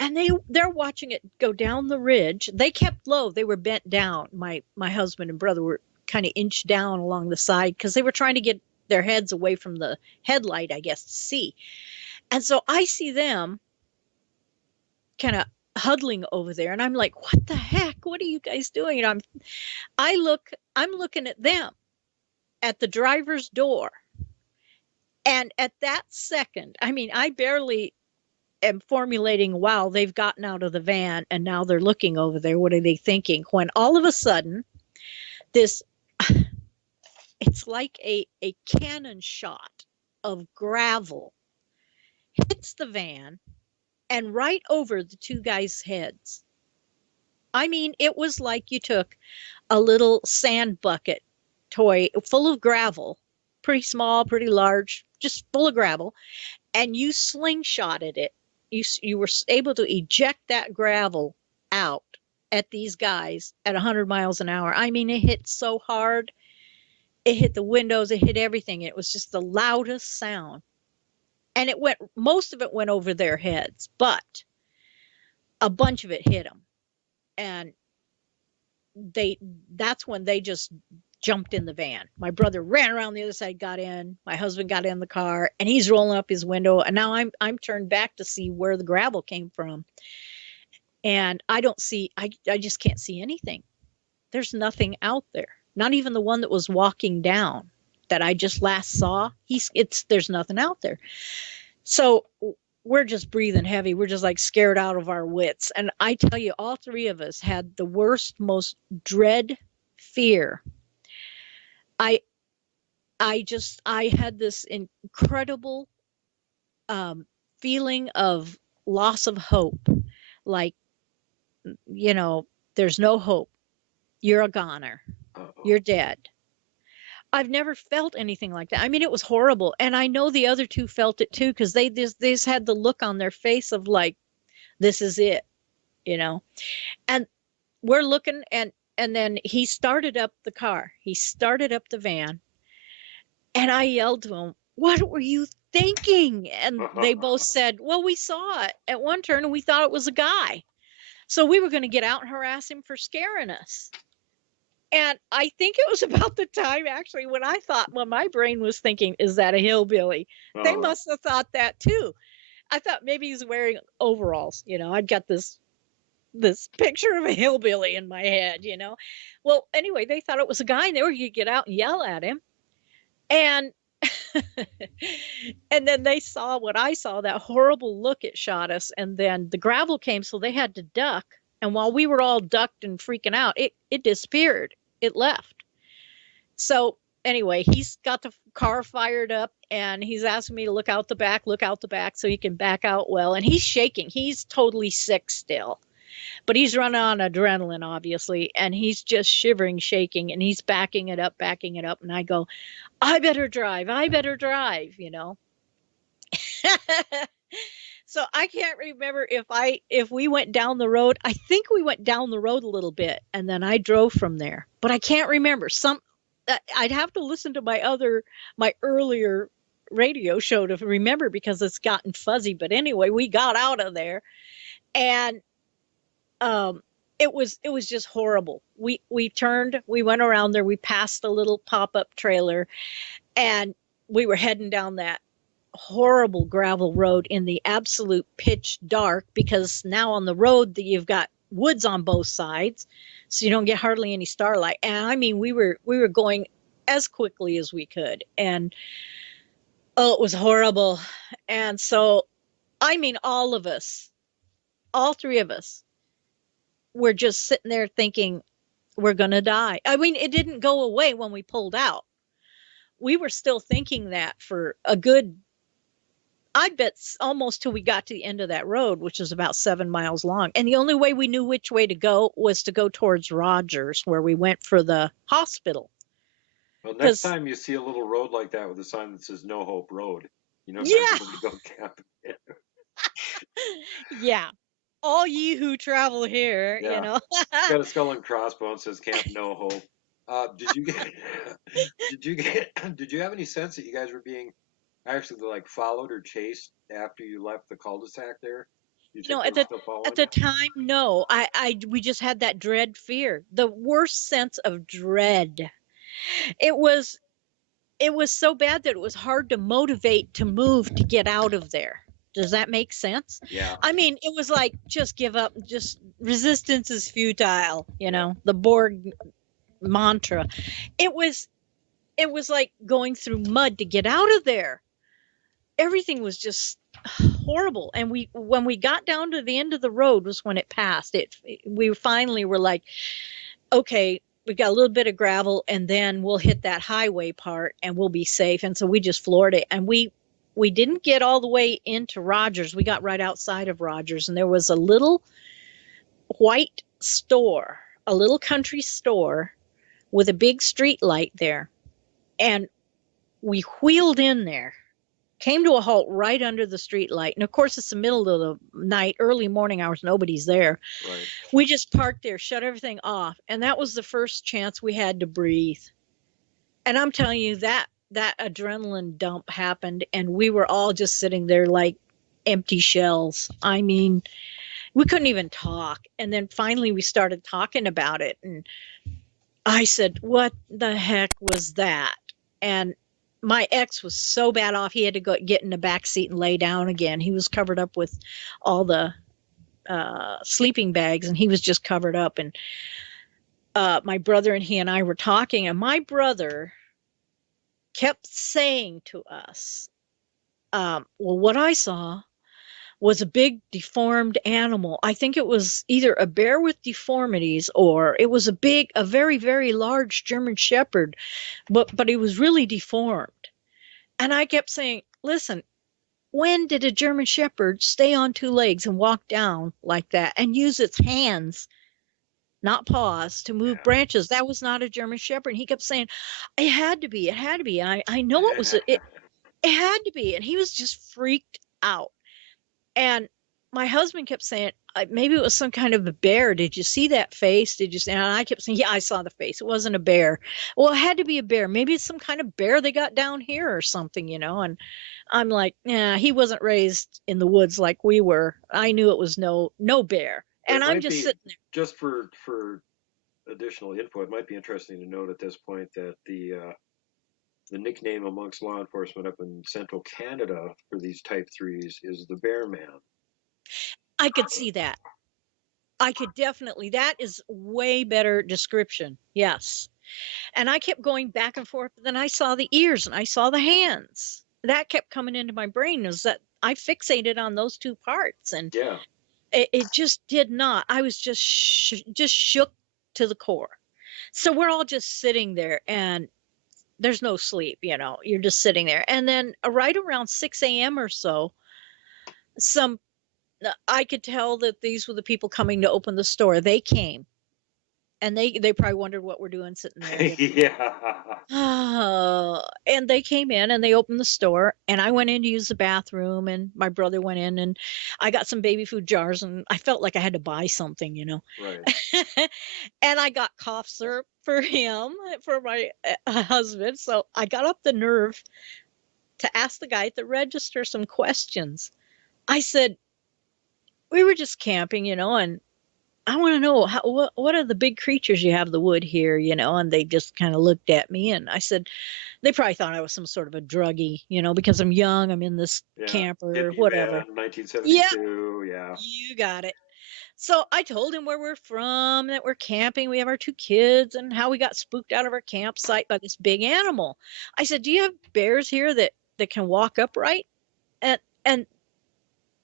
And they're watching it go down the ridge. They kept low. They were bent down. My husband and brother were kind of inched down along the side because they were trying to get their heads away from the headlight, I guess, to see. And so I see them kind of huddling over there, and I'm like, what the heck? What are you guys doing? And I'm looking at them at the driver's door. And at that second, I mean, I barely am formulating, wow, they've gotten out of the van and now they're looking over there. What are they thinking? When all of a sudden, this, it's like a cannon shot of gravel hits the van and right over the two guys' heads. I mean, it was like you took a little sand bucket toy full of gravel, pretty small, pretty large, just full of gravel, and you slingshotted it you were able to eject that gravel out at these guys at 100 miles an hour. I mean, it hit so hard. It hit the windows, it hit everything. It was just the loudest sound. And most of it went over their heads, but a bunch of it hit them. And that's when they just jumped in the van. My brother ran around the other side, got in. My husband got in the car, and he's rolling up his window. And now I'm turned back to see where the gravel came from. And I just can't see anything. There's nothing out there. Not even the one that was walking down that I just last saw. There's nothing out there. So we're just breathing heavy. We're just like scared out of our wits. And I tell you, all three of us had the worst, most dread fear. I had this incredible feeling of loss of hope. Like, there's no hope. You're a goner. You're dead. I've never felt anything like that. I mean, it was horrible. And I know the other two felt it too, because they just had the look on their face of like, this is it, and we're looking, and then he started up the car. He started up the van, and I yelled to him, "What were you thinking?" And they both said, "Well, we saw it at one turn and we thought it was a guy. So we were going to get out and harass him for scaring us." And I think it was about the time, actually, when my brain was thinking, is that a hillbilly? They must have thought that too. I thought maybe he's wearing overalls. I'd got this picture of a hillbilly in my head, Well, anyway, they thought it was a guy, and they were going to get out and yell at him. And and then they saw what I saw, that horrible look it shot us. And then the gravel came, so they had to duck. And while we were all ducked and freaking out, it disappeared. It left. So anyway, he's got the car fired up, and he's asking me to look out the back so he can back out well. And he's shaking. He's totally sick still, but he's running on adrenaline, obviously. And he's just shivering, shaking, and he's backing it up. And I go, I better drive, So I can't remember if we went down the road. I think we went down the road a little bit, and then I drove from there. But I can't remember. I'd have to listen to my earlier radio show to remember, because it's gotten fuzzy. But anyway, we got out of there, and it was just horrible. We turned, we went around there, we passed a little pop-up trailer, and we were heading down that horrible gravel road in the absolute pitch dark, because now on the road you've got woods on both sides, so you don't get hardly any starlight. And I mean, we were going as quickly as we could, and it was horrible. And so, I mean, all three of us were just sitting there thinking, we're gonna die. I mean, it didn't go away when we pulled out. We were still thinking that for a good, I bet, almost till we got to the end of that road, which is about 7 miles long. And the only way we knew which way to go was to go towards Rogers, where we went for the hospital. Well, next time you see a little road like that with a sign that says "No Hope Road," yeah, to go camping. Yeah. All ye who travel here, Got a skull and crossbones, says Camp No Hope. Did you have any sense that you guys were being actually like followed or chased after you left the cul-de-sac there? At the time, no. We just had that dread fear, the worst sense of dread. It was so bad that it was hard to motivate to move, to get out of there. Does that make sense? Yeah. I mean, it was like, just give up, just resistance is futile, the Borg mantra. It was like going through mud to get out of there. Everything was just horrible. And when we got down to the end of the road was when it passed. We finally were like, okay, we got a little bit of gravel, and then we'll hit that highway part and we'll be safe. And so we just floored it, and we didn't get all the way into Rogers. We got right outside of Rogers, and there was a little white store, a little country store with a big street light there. And we wheeled in there, came to a halt right under the street light. And of course, it's the middle of the night, early morning hours, nobody's there. Right. We just parked there, shut everything off. And that was the first chance we had to breathe. And I'm telling you, that adrenaline dump happened, and we were all just sitting there like empty shells. I mean, we couldn't even talk. And then finally we started talking about it. And I said, what the heck was that? And my ex was so bad off, he had to go get in the back seat and lay down again. He was covered up with all the sleeping bags, and he was just covered up. And my brother and he and I were talking, and my brother kept saying to us, well, what I saw was a big deformed animal. I think it was either a bear with deformities, or it was a very, very large German Shepherd, but he was really deformed. And I kept saying, listen, when did a German Shepherd stay on two legs and walk down like that and use its hands, not paws, to move branches? That was not a German Shepherd. And he kept saying, it had to be. I know it had to be. And he was just freaked out. And my husband kept saying, maybe it was some kind of a bear. Did you see that face? Did you see? And I kept saying, yeah, I saw the face. It wasn't a bear. Well, it had to be a bear. Maybe it's some kind of bear they got down here or something, And I'm like, yeah, he wasn't raised in the woods like we were. I knew it was no bear. And I'm just sitting there. Just for additional info, it might be interesting to note at this point that the nickname amongst law enforcement up in central Canada for these type 3s is the Bear Man. I could see that. I could definitely. That is way better description. Yes. And I kept going back and forth. But then I saw the ears and I saw the hands. That kept coming into my brain, is that I fixated on those two parts. And yeah, it just did not. I was just shook to the core. So we're all just sitting there, and there's no sleep, you're just sitting there. And then right around 6 a.m. or so, I could tell that these were the people coming to open the store. They came, and they probably wondered what we're doing sitting there. yeah. And they came in and they opened the store, and I went in to use the bathroom, and my brother went in, and I got some baby food jars, and I felt like I had to buy something, Right. And I got cough syrup for him, for my husband. So I got up the nerve to ask the guy at the register some questions. I said, we were just camping, and I want to know what are the big creatures you have in the wood here, And they just kind of looked at me, and I said, they probably thought I was some sort of a druggie, because I'm young, I'm in this camper, whatever. 1972, yeah. You got it. So I told him where we're from, that we're camping, we have our two kids, and how we got spooked out of our campsite by this big animal. I said, do you have bears here that can walk upright? And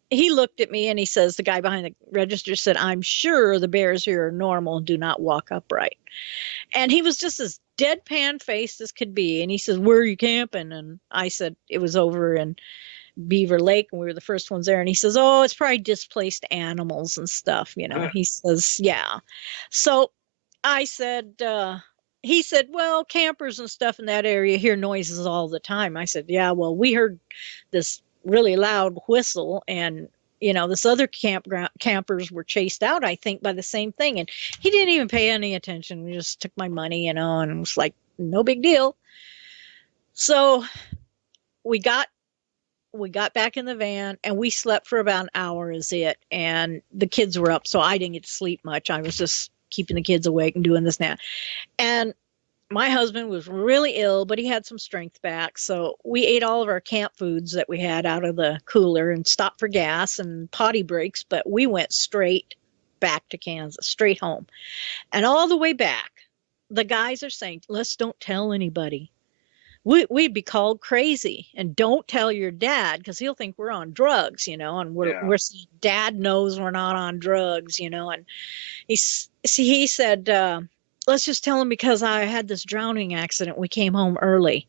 he looked at me and he says, the guy behind the register said, I'm sure the bears here are normal and do not walk upright. And he was just as deadpan faced as could be. And he says, where are you camping? And I said, it was over in Beaver Lake, and we were the first ones there. And he says, oh, it's probably displaced animals and stuff, He says, yeah. So I said, he said, well, campers and stuff in that area hear noises all the time. I said, yeah, well, we heard this really loud whistle, and this other campers were chased out, I think, by the same thing. And he didn't even pay any attention. We just took my money, and it was like no big deal. So we got back in the van, and we slept for about an hour is it, and the kids were up, so I didn't get to sleep much. I was just keeping the kids awake and doing this and that. And my husband was really ill, but he had some strength back. So we ate all of our camp foods that we had out of the cooler and stopped for gas and potty breaks. But we went straight back to Kansas, straight home. And all the way back, the guys are saying, let's don't tell anybody. We'd be called crazy, and don't tell your dad, because he'll think we're on drugs, and we're saying dad knows we're not on drugs, and he said, let's just tell him because I had this drowning accident. We came home early,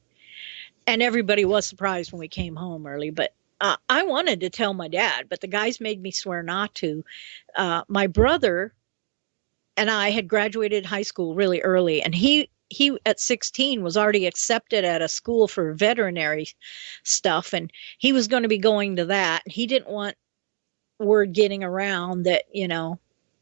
and everybody was surprised when we came home early. But I wanted to tell my dad, but the guys made me swear not to. My brother and I had graduated high school really early, and he he at 16 was already accepted at a school for veterinary stuff, and he was going to be going to that. He didn't want word getting around that,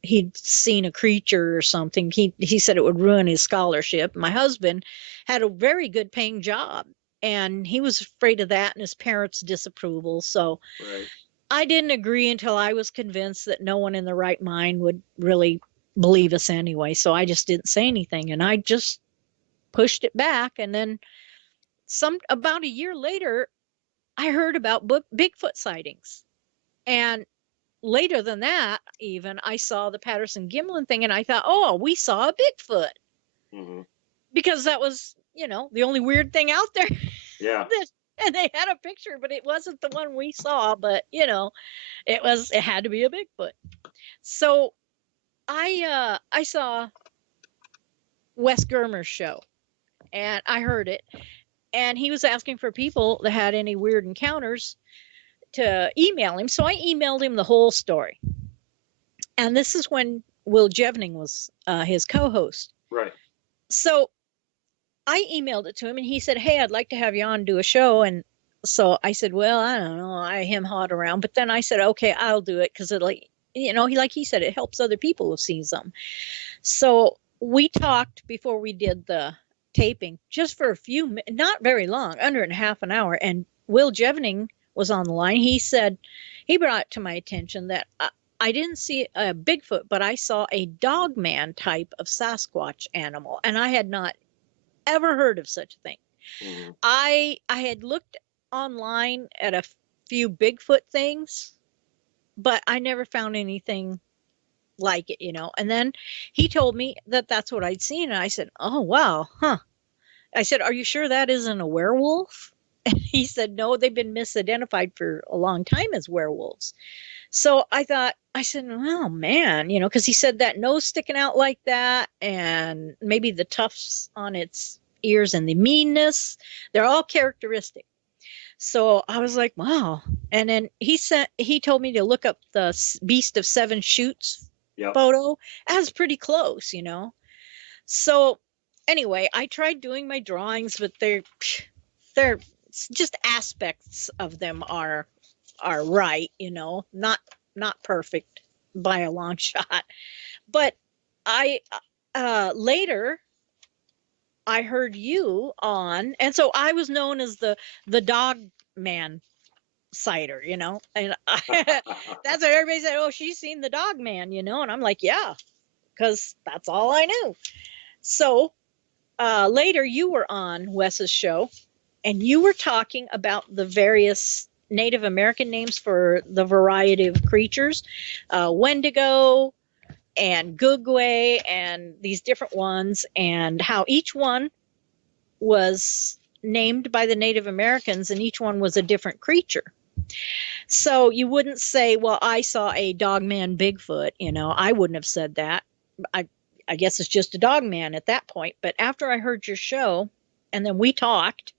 he'd seen a creature or something. He said it would ruin his scholarship. My husband had a very good paying job, and he was afraid of that and his parents' disapproval. So Right. I didn't agree until I was convinced that no one in their right mind would really believe us anyway. So I just didn't say anything, and I just pushed it back. And then about a year later, I heard about Bigfoot sightings. And later than that, even, I saw the Patterson Gimlin thing, and I thought, oh, we saw a Bigfoot. Mm-hmm. Because that was, the only weird thing out there. Yeah. And they had a picture, but it wasn't the one we saw. But it had to be a Bigfoot. So I saw Wes Germer's show, and I heard it, and he was asking for people that had any weird encounters to email him. So I emailed him the whole story. And this is when Will Jevning was his co-host. Right. So I emailed it to him, and he said, hey, I'd like to have you on, do a show. And so I said, well, I don't know. I hawed around. But then I said, okay, I'll do it, because he said, it helps other people who see them. So we talked before we did the taping, just for a few minutes, not very long, under and a half an hour. And Will Jevning was on the line. He said, he brought it to my attention that I didn't see a Bigfoot, but I saw a dogman type of Sasquatch animal, and I had not ever heard of such a thing. Mm-hmm. I had looked online at a few Bigfoot things, but I never found anything like it, And then he told me that that's what I'd seen, and I said, oh, wow, huh. I said, are you sure that isn't a werewolf? And he said, no, they've been misidentified for a long time as werewolves. So I said, oh man, because he said that nose sticking out like that, and maybe the tufts on its ears and the meanness, they're all characteristic. So I was like, wow. And then he told me to look up the Beast of Seven Shoots photo. That's pretty close, So anyway, I tried doing my drawings, but they're just aspects of them are right, not perfect by a long shot. But I later I heard you on, and so I was known as the dog man sighter, and that's what everybody said. Oh, she's seen the dog man, and I'm like, yeah, because that's all I knew. So later you were on Wes's show, and you were talking about the various Native American names for the variety of creatures, Wendigo and Gugwe and these different ones, and how each one was named by the Native Americans, and each one was a different creature. So you wouldn't say, well, I saw a dogman Bigfoot, I wouldn't have said that. I guess it's just a dogman at that point. But after I heard your show, and then we talked,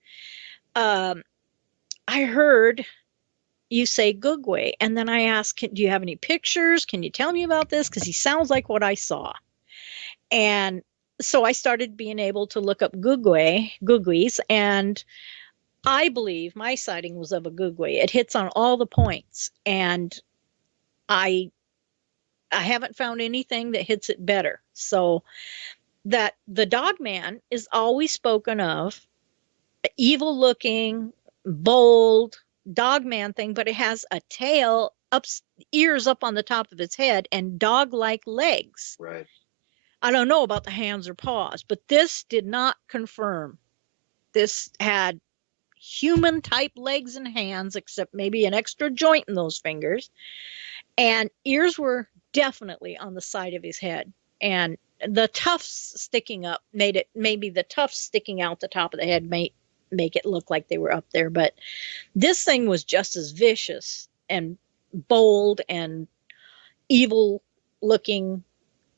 I heard you say Gugwe, and then I asked, do you have any pictures? Can you tell me about this? Because he sounds like what I saw. And so I started being able to look up Gugwes, and I believe my sighting was of a Gugwe. It hits on all the points, and I haven't found anything that hits it better. So that the dogman is always spoken of, evil looking, bold dogman thing, but it has a tail, ears up on the top of its head, and dog-like legs. Right. I don't know about the hands or paws, but this did not confirm. This had human type legs and hands, except maybe an extra joint in those fingers, and ears were definitely on the side of his head, and the tufts sticking up maybe the tufts sticking out the top of the head make it look like they were up there. But this thing was just as vicious and bold and evil looking,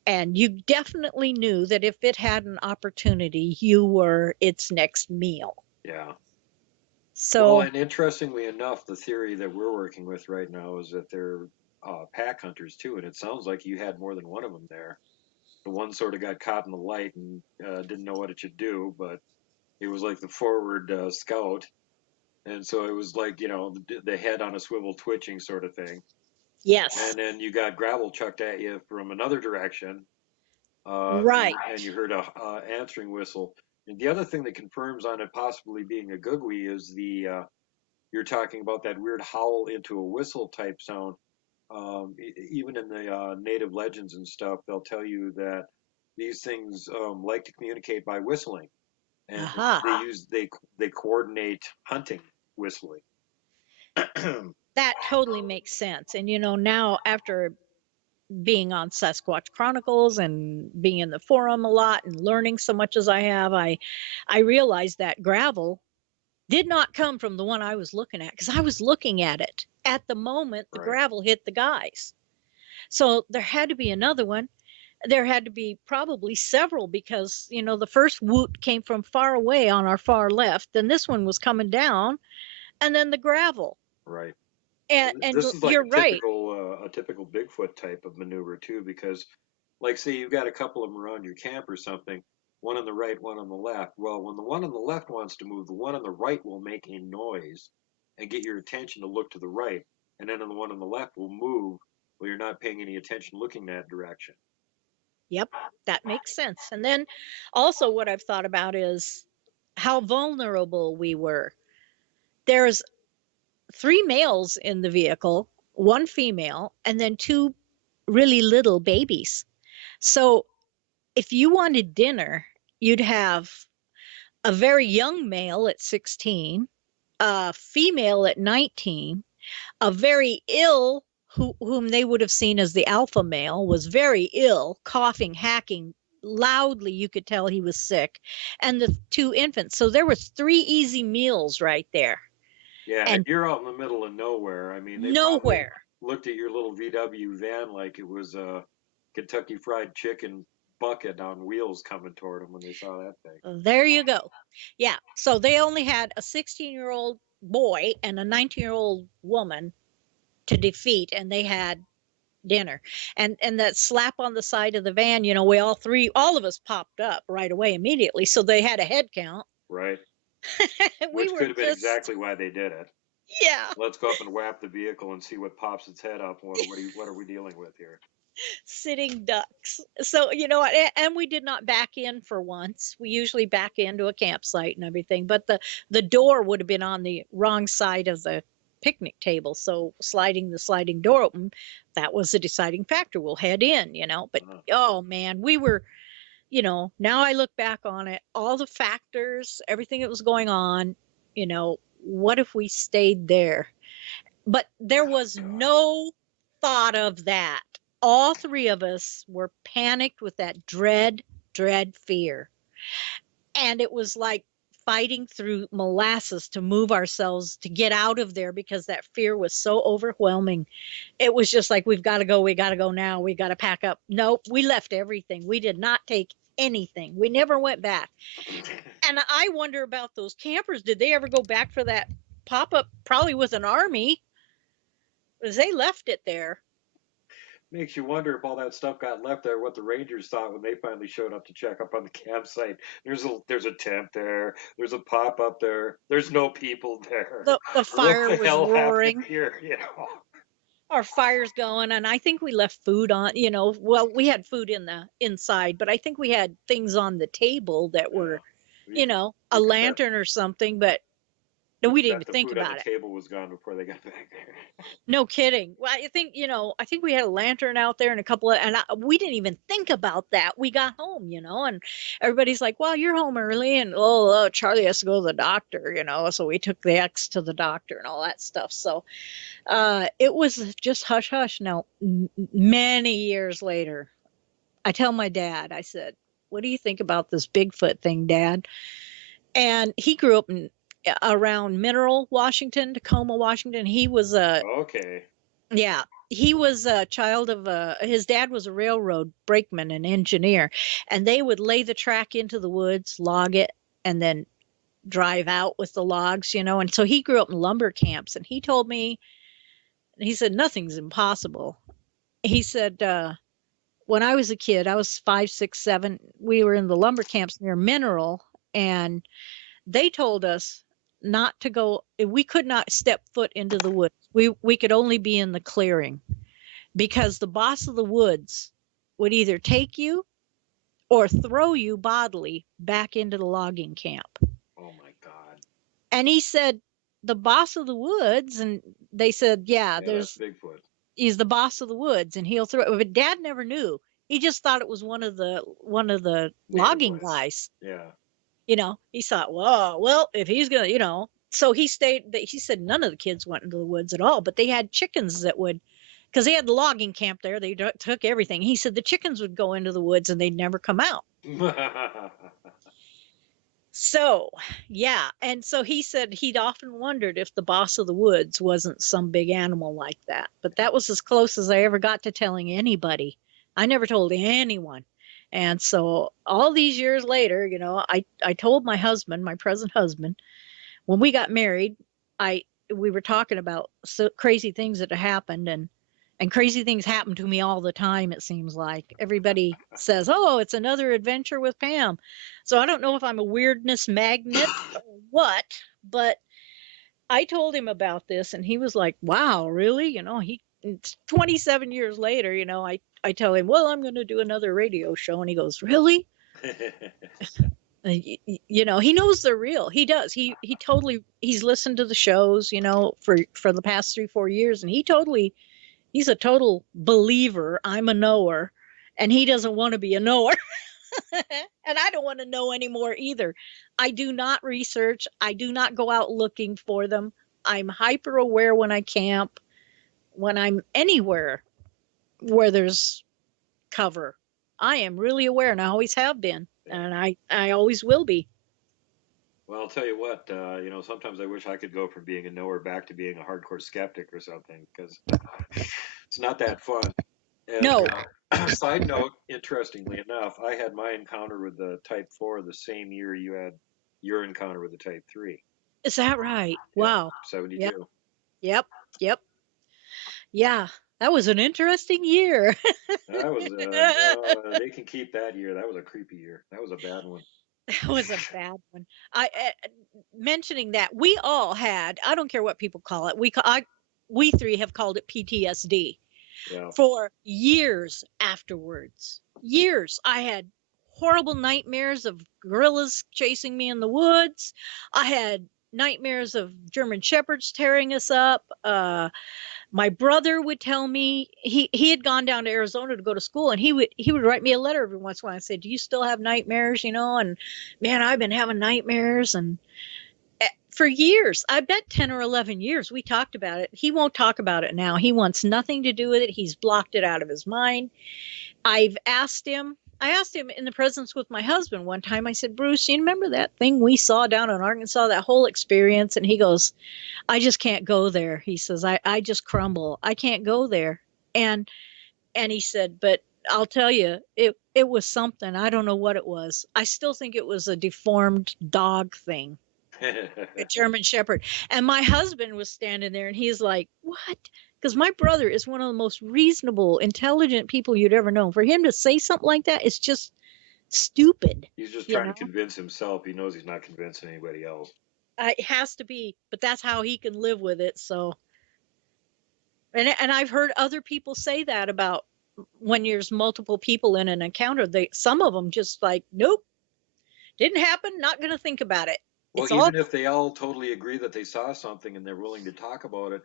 and you definitely knew that if it had an opportunity, you were its next meal. Yeah. So, well, and interestingly enough, the theory that we're working with right now is that they're pack hunters too, and it sounds like you had more than one of them there. the one sort of got caught in the light and didn't know what it should do, but it was like the forward scout, and so it was like the head on a swivel twitching sort of thing. Yes. And then you got gravel chucked at you from another direction, Right. and you heard a answering whistle. And the other thing that confirms on it possibly being a googly is the you're talking about that weird howl into a whistle type sound. Even in the native legends and stuff, they'll tell you that these things like to communicate by whistling, and Aha. they coordinate hunting whistling. That totally makes sense. And now after being on Sasquatch Chronicles and being in the forum a lot and learning so much as I have, I realized that gravel did not come from the one I was looking at, because I was looking at it at the moment the Right. gravel hit the guys. So there had to be another one. There had to be probably several, because the first woot came from far away on our far left, then this one was coming down, and then the gravel. Right. And This is like you're right. a typical Bigfoot type of maneuver too, because like say you've got a couple of them around your camp or something, one on the right, one on the left. Well, when the one on the left wants to move, the one on the right will make a noise and get your attention to look to the right, and then the one on the left will move while you're not paying any attention looking that direction. Yep, that makes sense. And then also what I've thought about is how vulnerable we were. There's 3 males in the vehicle, 1 female, and then 2 really little babies. So if you wanted dinner, you'd have a very young male at 16, a female at 19, a very ill, whom they would have seen as the alpha male, was very ill, coughing, hacking loudly. You could tell he was sick, and the 2 infants. So there was 3 easy meals right there. Yeah, And and you're out in the middle of nowhere. I mean, they probably nowhere. looked at your little VW van like it was a Kentucky Fried Chicken bucket on wheels coming toward them when they saw that thing. There you go. Yeah. So they only had a 16-year-old boy and a 19-year-old woman to defeat, and they had dinner. And that slap on the side of the van, we all of us popped up right away immediately. So they had a head count. Right. We Which were could have been just, exactly why they did it. yeah, Let's go up and whap the vehicle and see what pops its head up. What are we dealing with here? sitting ducks. So, and we did not back in for once. We usually back into a campsite and everything, but the door would have been on the wrong side of the picnic table. So sliding the sliding door open, that was the deciding factor. We'll head in, but oh man, we were, now I look back on it, all the factors, everything that was going on, what if we stayed there? But there was no thought of that. All 3 of us were panicked with that dread fear. And it was like fighting through molasses to move ourselves to get out of there, because that fear was so overwhelming. It was just like, we got to go now, we got to pack up. Nope, we left everything. We did not take anything. We never went back. And I wonder about those campers. Did they ever go back for that pop-up? Probably with an army, because they left it there. Makes you wonder if all that stuff got left there, what the Rangers thought when they finally showed up to check up on the campsite. There's a tent there. There's a pop up there. There's no people there. The fire what the was hell roaring. happened here? Our fire's going, and I think we left food on. Well, we had food in the inside, but I think we had things on the table that were, a lantern or something. But no, we didn't even think about it. The table was gone before they got back there. No kidding. Well, I think we had a lantern out there and a couple of, and we didn't even think about that. We got home, and everybody's like, well, you're home early, and Charlie has to go to the doctor, so we took the ex to the doctor and all that stuff. So it was just hush hush. Now, many years later, I tell my dad, I said, what do you think about this Bigfoot thing, Dad? And he grew up around Mineral, Washington, Tacoma, Washington. He was okay. Yeah, he was a child of his dad was a railroad brakeman and engineer, and they would lay the track into the woods, log it, and then drive out with the logs, and so he grew up in lumber camps. And he told me, he said, nothing's impossible. He said, when I was a kid, I was 5, 6, 7. We were in the lumber camps near Mineral, and they told us not to go. We could not step foot into the woods. We could only be in the clearing because the boss of the woods would either take you or throw you bodily back into the logging camp. Oh my God. And he said, the boss of the woods, and they said, yeah, Yeah, that's Bigfoot. he's the boss of the woods and he'll throw it. But Dad never knew. He just thought it was one of the logging guys. Yeah. He thought, well, if he's gonna, so he stayed. He said none of the kids went into the woods at all, but they had chickens that would, because they had the logging camp there. They took everything. He said the chickens would go into the woods and they'd never come out. So, yeah. And so he said he'd often wondered if the boss of the woods wasn't some big animal like that. But that was as close as I ever got to telling anybody. I never told anyone. And so all these years later, I told my husband, my present husband, when we got married, we were talking about crazy things that had happened, and crazy things happen to me all the time. It seems like everybody says, oh, it's another adventure with Pam. So I don't know if I'm a weirdness magnet or what, but I told him about this and he was like, wow, really? It's 27 years later, I tell him, well, I'm going to do another radio show. And he goes, really? He knows they're real. He does. He's listened to the shows, for the past 3-4 years. And he's a total believer. I'm a knower, and he doesn't want to be a knower. And I don't want to know anymore either. I do not research. I do not go out looking for them. I'm hyper aware when I camp, when I'm anywhere where there's cover. I am really aware, and I always have been, and I always will be. Well, I'll tell you what, sometimes I wish I could go from being a knower back to being a hardcore skeptic or something, because it's not that fun. And, No. Side note, interestingly enough, I had my encounter with the Type 4 the same year you had your encounter with the Type 3. Is that right? Yeah, Wow. 72. Yep. Yeah, that was an interesting year. That was, they can keep that year. That was a creepy year. That was a bad one. That was a bad one. Mentioning that, we all had, I don't care what people call it, we three have called it PTSD. Yeah. For years afterwards. Years. I had horrible nightmares of gorillas chasing me in the woods. I had nightmares of German shepherds tearing us up. My brother would tell me he had gone down to Arizona to go to school, and he would write me a letter every once in a while and say, do you still have nightmares? And man, I've been having nightmares. And for years, I bet 10 or 11 years, we talked about it. He won't talk about it now. He wants nothing to do with it. He's blocked it out of his mind. I asked him in the presence with my husband one time, I said, Bruce, you remember that thing we saw down in Arkansas, that whole experience? And he goes, I just can't go there. He says, I just crumble. I can't go there. And he said, but I'll tell you, it was something. I don't know what it was. I still think it was a deformed dog thing. A German shepherd. And my husband was standing there and he's like, what? Because my brother is one of the most reasonable, intelligent people you'd ever know. For him to say something like that, it's just stupid. He's just trying to convince himself. He knows he's not convincing anybody else. It has to be, but that's how he can live with it. So, and I've heard other people say that about when there's multiple people in an encounter. Some of them just like, nope, didn't happen. Not going to think about it. Well, even if they all totally agree that they saw something and they're willing to talk about it,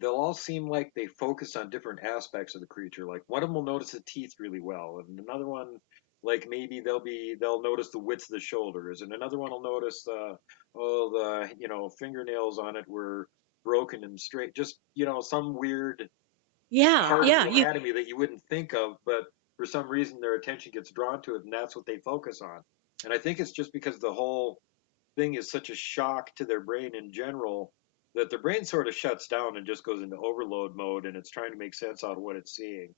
they'll all seem like they focus on different aspects of the creature. Like one of them will notice the teeth really well, and another one, like maybe they'll notice the width of the shoulders, and another one will notice the fingernails on it were broken and straight. Just some weird part of the anatomy that you wouldn't think of, but for some reason their attention gets drawn to it, and that's what they focus on. And I think it's just because the whole thing is such a shock to their brain in general that their brain sort of shuts down and just goes into overload mode, and it's trying to make sense out of what it's seeing.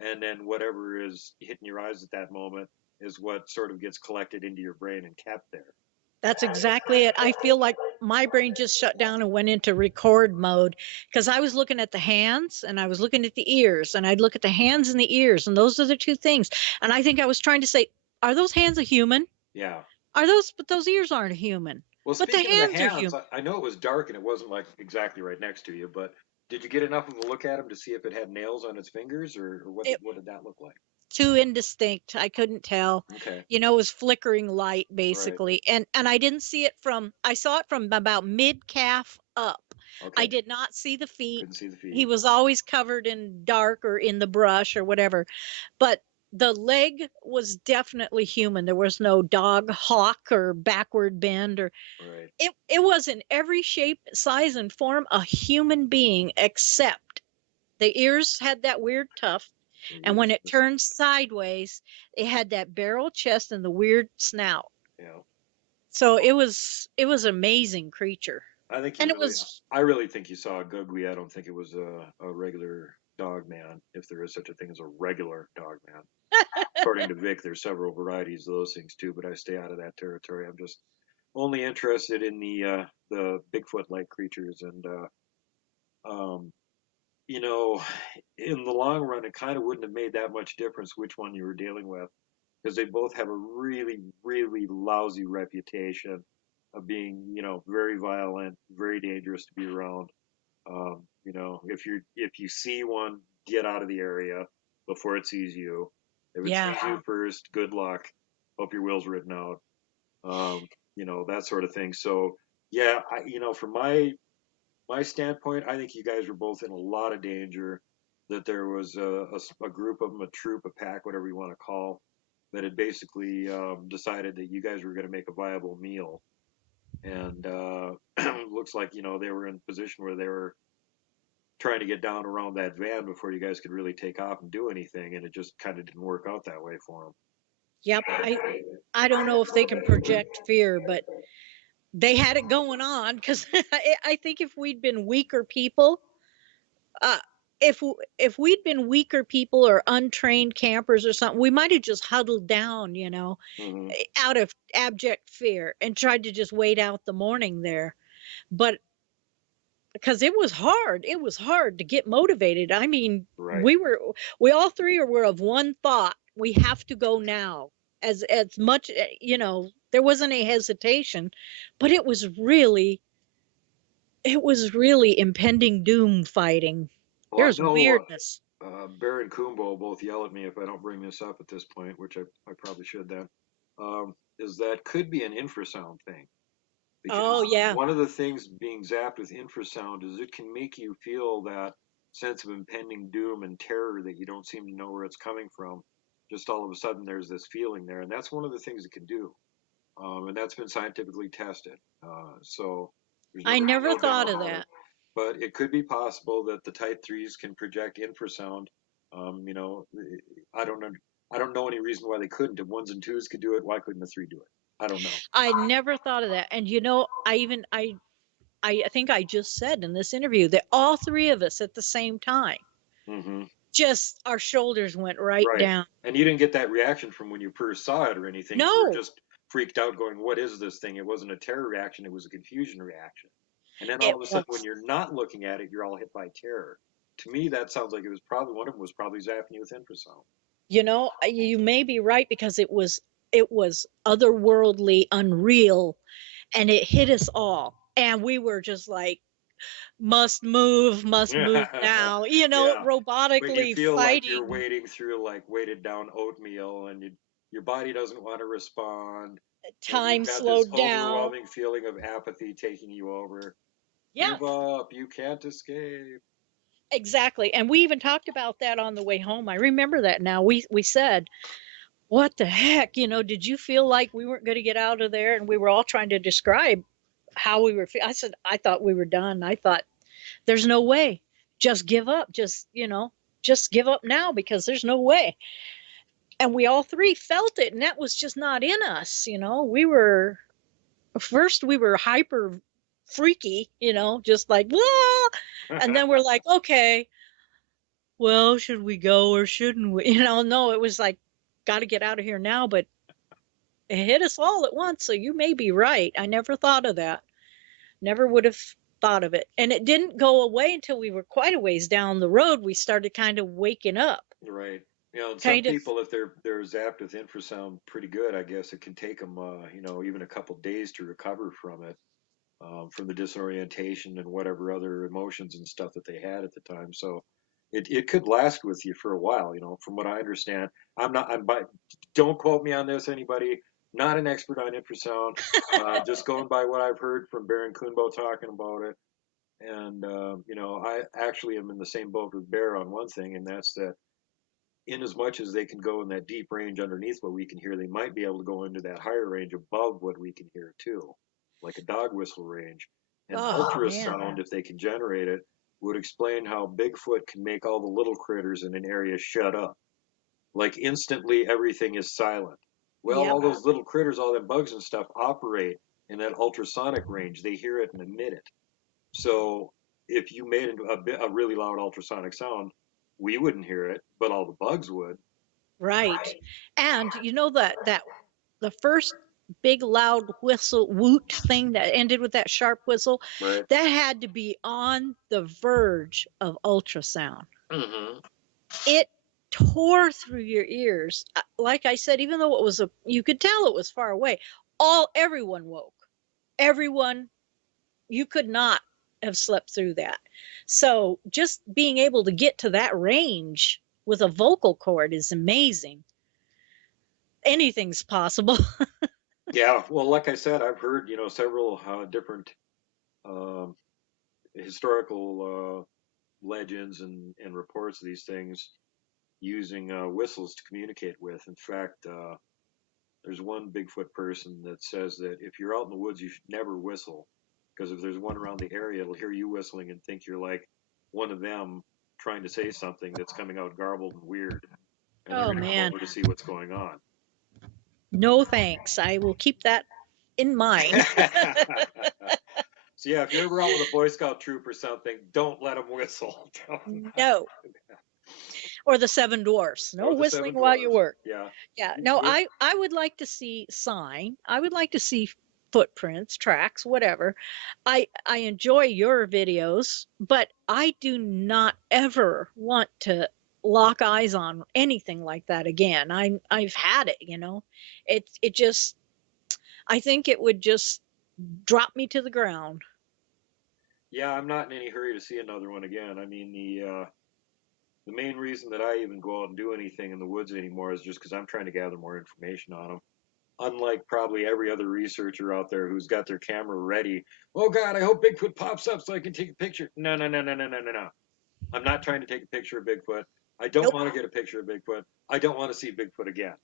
And then whatever is hitting your eyes at that moment is what sort of gets collected into your brain and kept there. That's exactly it. I feel like my brain just shut down and went into record mode because I was looking at the hands and I was looking at the ears, and I'd look at the hands and the ears, and those are the two things. And I think I was trying to say, are those hands a human? Yeah. But those ears aren't human. Well, But the speaking of the hands are hands, human. I know it was dark and it wasn't like exactly right next to you, but did you get enough of a look at him to see if it had nails on its fingers, or It what did that look like? too indistinct. I couldn't tell. Okay. You know, it was flickering light Right. basically. And I didn't see it from, I saw it from about mid calf up. I Okay. did not see the feet. Couldn't see the He feet. was always covered in dark or in the brush or whatever. But the leg was definitely human. There was no dog hawk or backward bend, or Right. it was in every shape, size, and form a human being, except the ears had that weird tuft, and when it Just, turned sideways, it had that barrel chest and the weird snout. yeah. So it was an amazing creature. I think And it was, I really think you saw a googly. I don't think it was a regular dog man, if there is such a thing as a regular dog man. According to Vic, there's several varieties of those things too, but I stay out of that territory. I'm just only interested in the Bigfoot-like creatures, and um, you know, in the long run, it kind of wouldn't have made that much difference which one you were dealing with, because they both have a really, really lousy reputation of being, very violent, very dangerous to be around. If you see one, get out of the area before it sees you. If it yeah. sees you first, good luck. Hope your will's written out. That sort of thing. So yeah, from my standpoint, I think you guys were both in a lot of danger. That there was a group of them, a troop, a pack, whatever you want to call, that had basically decided that you guys were going to make a viable meal, and looks like they were in a position where they were trying to get down around that van before you guys could really take off and do anything, and it just kind of didn't work out that way for Yep. I don't know if they can project fear, but they had it going on because I think if we'd been weaker people, uh, if we'd been weaker people or untrained campers or something, we might have just huddled down, them. out of abject fear and tried to just wait out the morning there. But because it was hard to get motivated. I mean, Right. we all three were of one thought: we have to go now. As much, there wasn't a hesitation, but it was really impending doom fighting. Well, I There's know weirdness. Bear and Kumbo both yell at me if I don't bring this up at this point, which I probably should then. Is that could be an infrasound thing, because Oh yeah. one of the things being zapped with infrasound is it can make you feel that sense of impending doom and terror that you don't seem to know where it's coming from. Just all of a sudden, there's this feeling there, and that's one of the things it can do, and that's been scientifically tested. So there's I never no doubt thought of about it. that. But it could be possible that the Type threes can project infrasound. I don't know. I don't know any reason why they couldn't. If ones and twos could do it, why couldn't the three do it? I don't know. I never thought of that. And I think I just said in this interview that all three of us at the same time, Hmm. just our shoulders went right Right. down. And you didn't get that reaction from when you first saw it or anything. You were No, just freaked out, going, "What is this thing?" It wasn't a terror reaction; it was a confusion reaction. And then all it of a sudden, when was. you're not looking at it, you're all hit by terror. To me, that sounds like it was probably one of them was probably zapping you with infrasound. You may be right because it was otherworldly, unreal, and it hit us all. And we were just like, must move now, Yeah. When you robotically feel like you're fighting. wading through like weighted down oatmeal, and your body doesn't want to respond, and you've Time got this slowed down. overwhelming feeling of apathy taking you over. Yeah, Give up, you can't escape. exactly. And we even talked about that on the way home. I remember that now. We said, what the heck? Did you feel like we weren't going to get out of there? And we were all trying to describe how we were feeling. I said, I thought we were done. I thought, there's no way. Just give up. Just give up now because there's no way. And we all three felt it, and that was just not in us. We were hyper freaky, just like, whoa. And then we're like, okay, well, should we go or shouldn't we? No, it was like, got to get out of here now. But it hit us all at once. So you may be right. I never thought of that. Never would have thought of it. And it didn't go away until we were quite a ways down the road. We started kind of waking up. Right. You know, and some Kind of, people, if they're zapped with infrasound pretty good, I guess it can take them, you know, even a couple days to recover from it, from the disorientation and whatever other emotions and stuff that they had at the time. So it could last with you for a while, you know, from what I understand. Don't quote me on this, anybody. Not an expert on infrasound. Just going by what I've heard from Baron Kuhnbo talking about it. And, you know, I actually am in the same boat with Bear on one thing, and that's that in as much as they can go in that deep range underneath what we can hear, they might be able to go into that higher range above what we can hear too, like a dog whistle range. And oh man. ultrasound, if they can generate it, would explain how Bigfoot can make all the little critters in an area shut up. Like instantly everything is silent. Well, Yep. all those little critters, all them bugs and stuff operate in that ultrasonic range. They hear it and emit it. So if you made a really loud ultrasonic sound, we wouldn't hear it, but all the bugs would. Right. And you know that the first big loud whistle woot thing that ended with that sharp whistle, Right. that had to be on the verge of ultrasound. Mm-hmm. It tore through your ears. Like I said, even though it was you could tell it was far away. Everyone woke. Everyone, you could not have slept through that. So just being able to get to that range with a vocal cord is amazing. Anything's possible. Yeah. Well, like I said, I've heard, you know, several different um, historical legends and reports of these things using whistles to communicate with. In fact, there's one Bigfoot person that says that if you're out in the woods, you should never whistle, because if there's one around the area, it'll hear you whistling and think you're like one of them trying to say something that's coming out garbled and weird, and they're Oh going to come man, over to see what's going on. no thanks. I will keep that in mind. So yeah, if you're ever out with a Boy Scout troop or something, don't let them whistle. No. Or the Seven Dwarfs. No Or the whistling Seven while you Dwarfs. work. Yeah. Yeah. No, We're, I would like to see sign. I would like to see footprints, tracks, whatever. I enjoy your videos, but I do not ever want to lock eyes on anything like that again. I've had it, you know. It just, I think it would just drop me to the ground. yeah, I'm not in any hurry to see another one again. I mean, the main reason that I even go out and do anything in the woods anymore is just because I'm trying to gather more information on them. Unlike probably every other researcher out there who's got their camera ready. Oh God, I hope Bigfoot pops up so I can take a picture. No, no, no, no, no, no, no, no. I'm not trying to take a picture of Bigfoot. I don't Nope. want to get a picture of Bigfoot. I don't want to see Bigfoot again.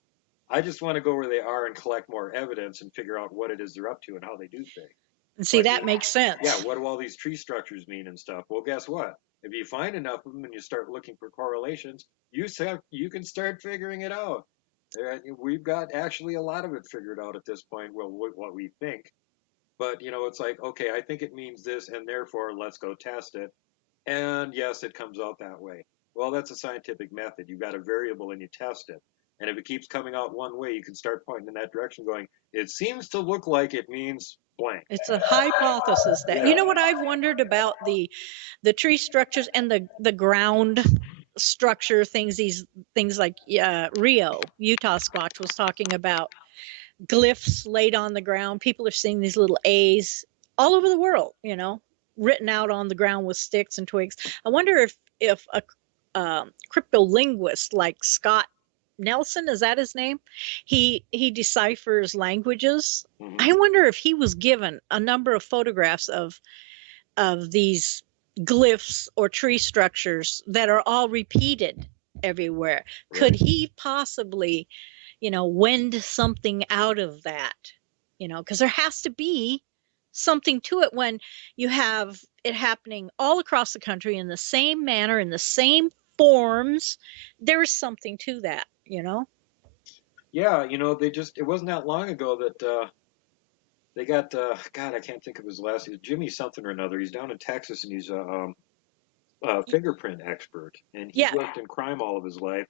I just want to go where they are and collect more evidence and figure out what it is they're up to and how they do things. And see, Like, that makes yeah, sense. what do all these tree structures mean and stuff? Well, guess what? If you find enough of them and you start looking for correlations, you can start figuring it out. We've got actually a lot of it figured out at this point. Well, what we think, but you know, it's like, okay, I think it means this, and therefore let's go test it. And yes, it comes out that way. Well, that's a scientific method. You've got a variable and you test it. And if it keeps coming out one way, you can start pointing in that direction, going, it seems to look like it means blank. It's a hypothesis that, you Yeah. know what I've wondered about the tree structures and the ground structure things, these things like Rio, Utah Squatch was talking about glyphs laid on the ground. People are seeing these little A's all over the world, you know, written out on the ground with sticks and twigs. I wonder if a cryptolinguist like Scott Nelson, is that his name? He deciphers languages. Hmm. I wonder if he was given a number of photographs of these glyphs or tree structures that are all repeated everywhere. Could Right. he possibly, you know, wend something out of that? You know, because there has to be something to it when you have it happening all across the country in the same manner, in the same forms. There is something to that, you know? Yeah, you know, it wasn't that long ago that they got, God, I can't think of his last name, Jimmy something or another. He's down in Texas and he's a fingerprint expert. And he Yeah. worked in crime all of his life.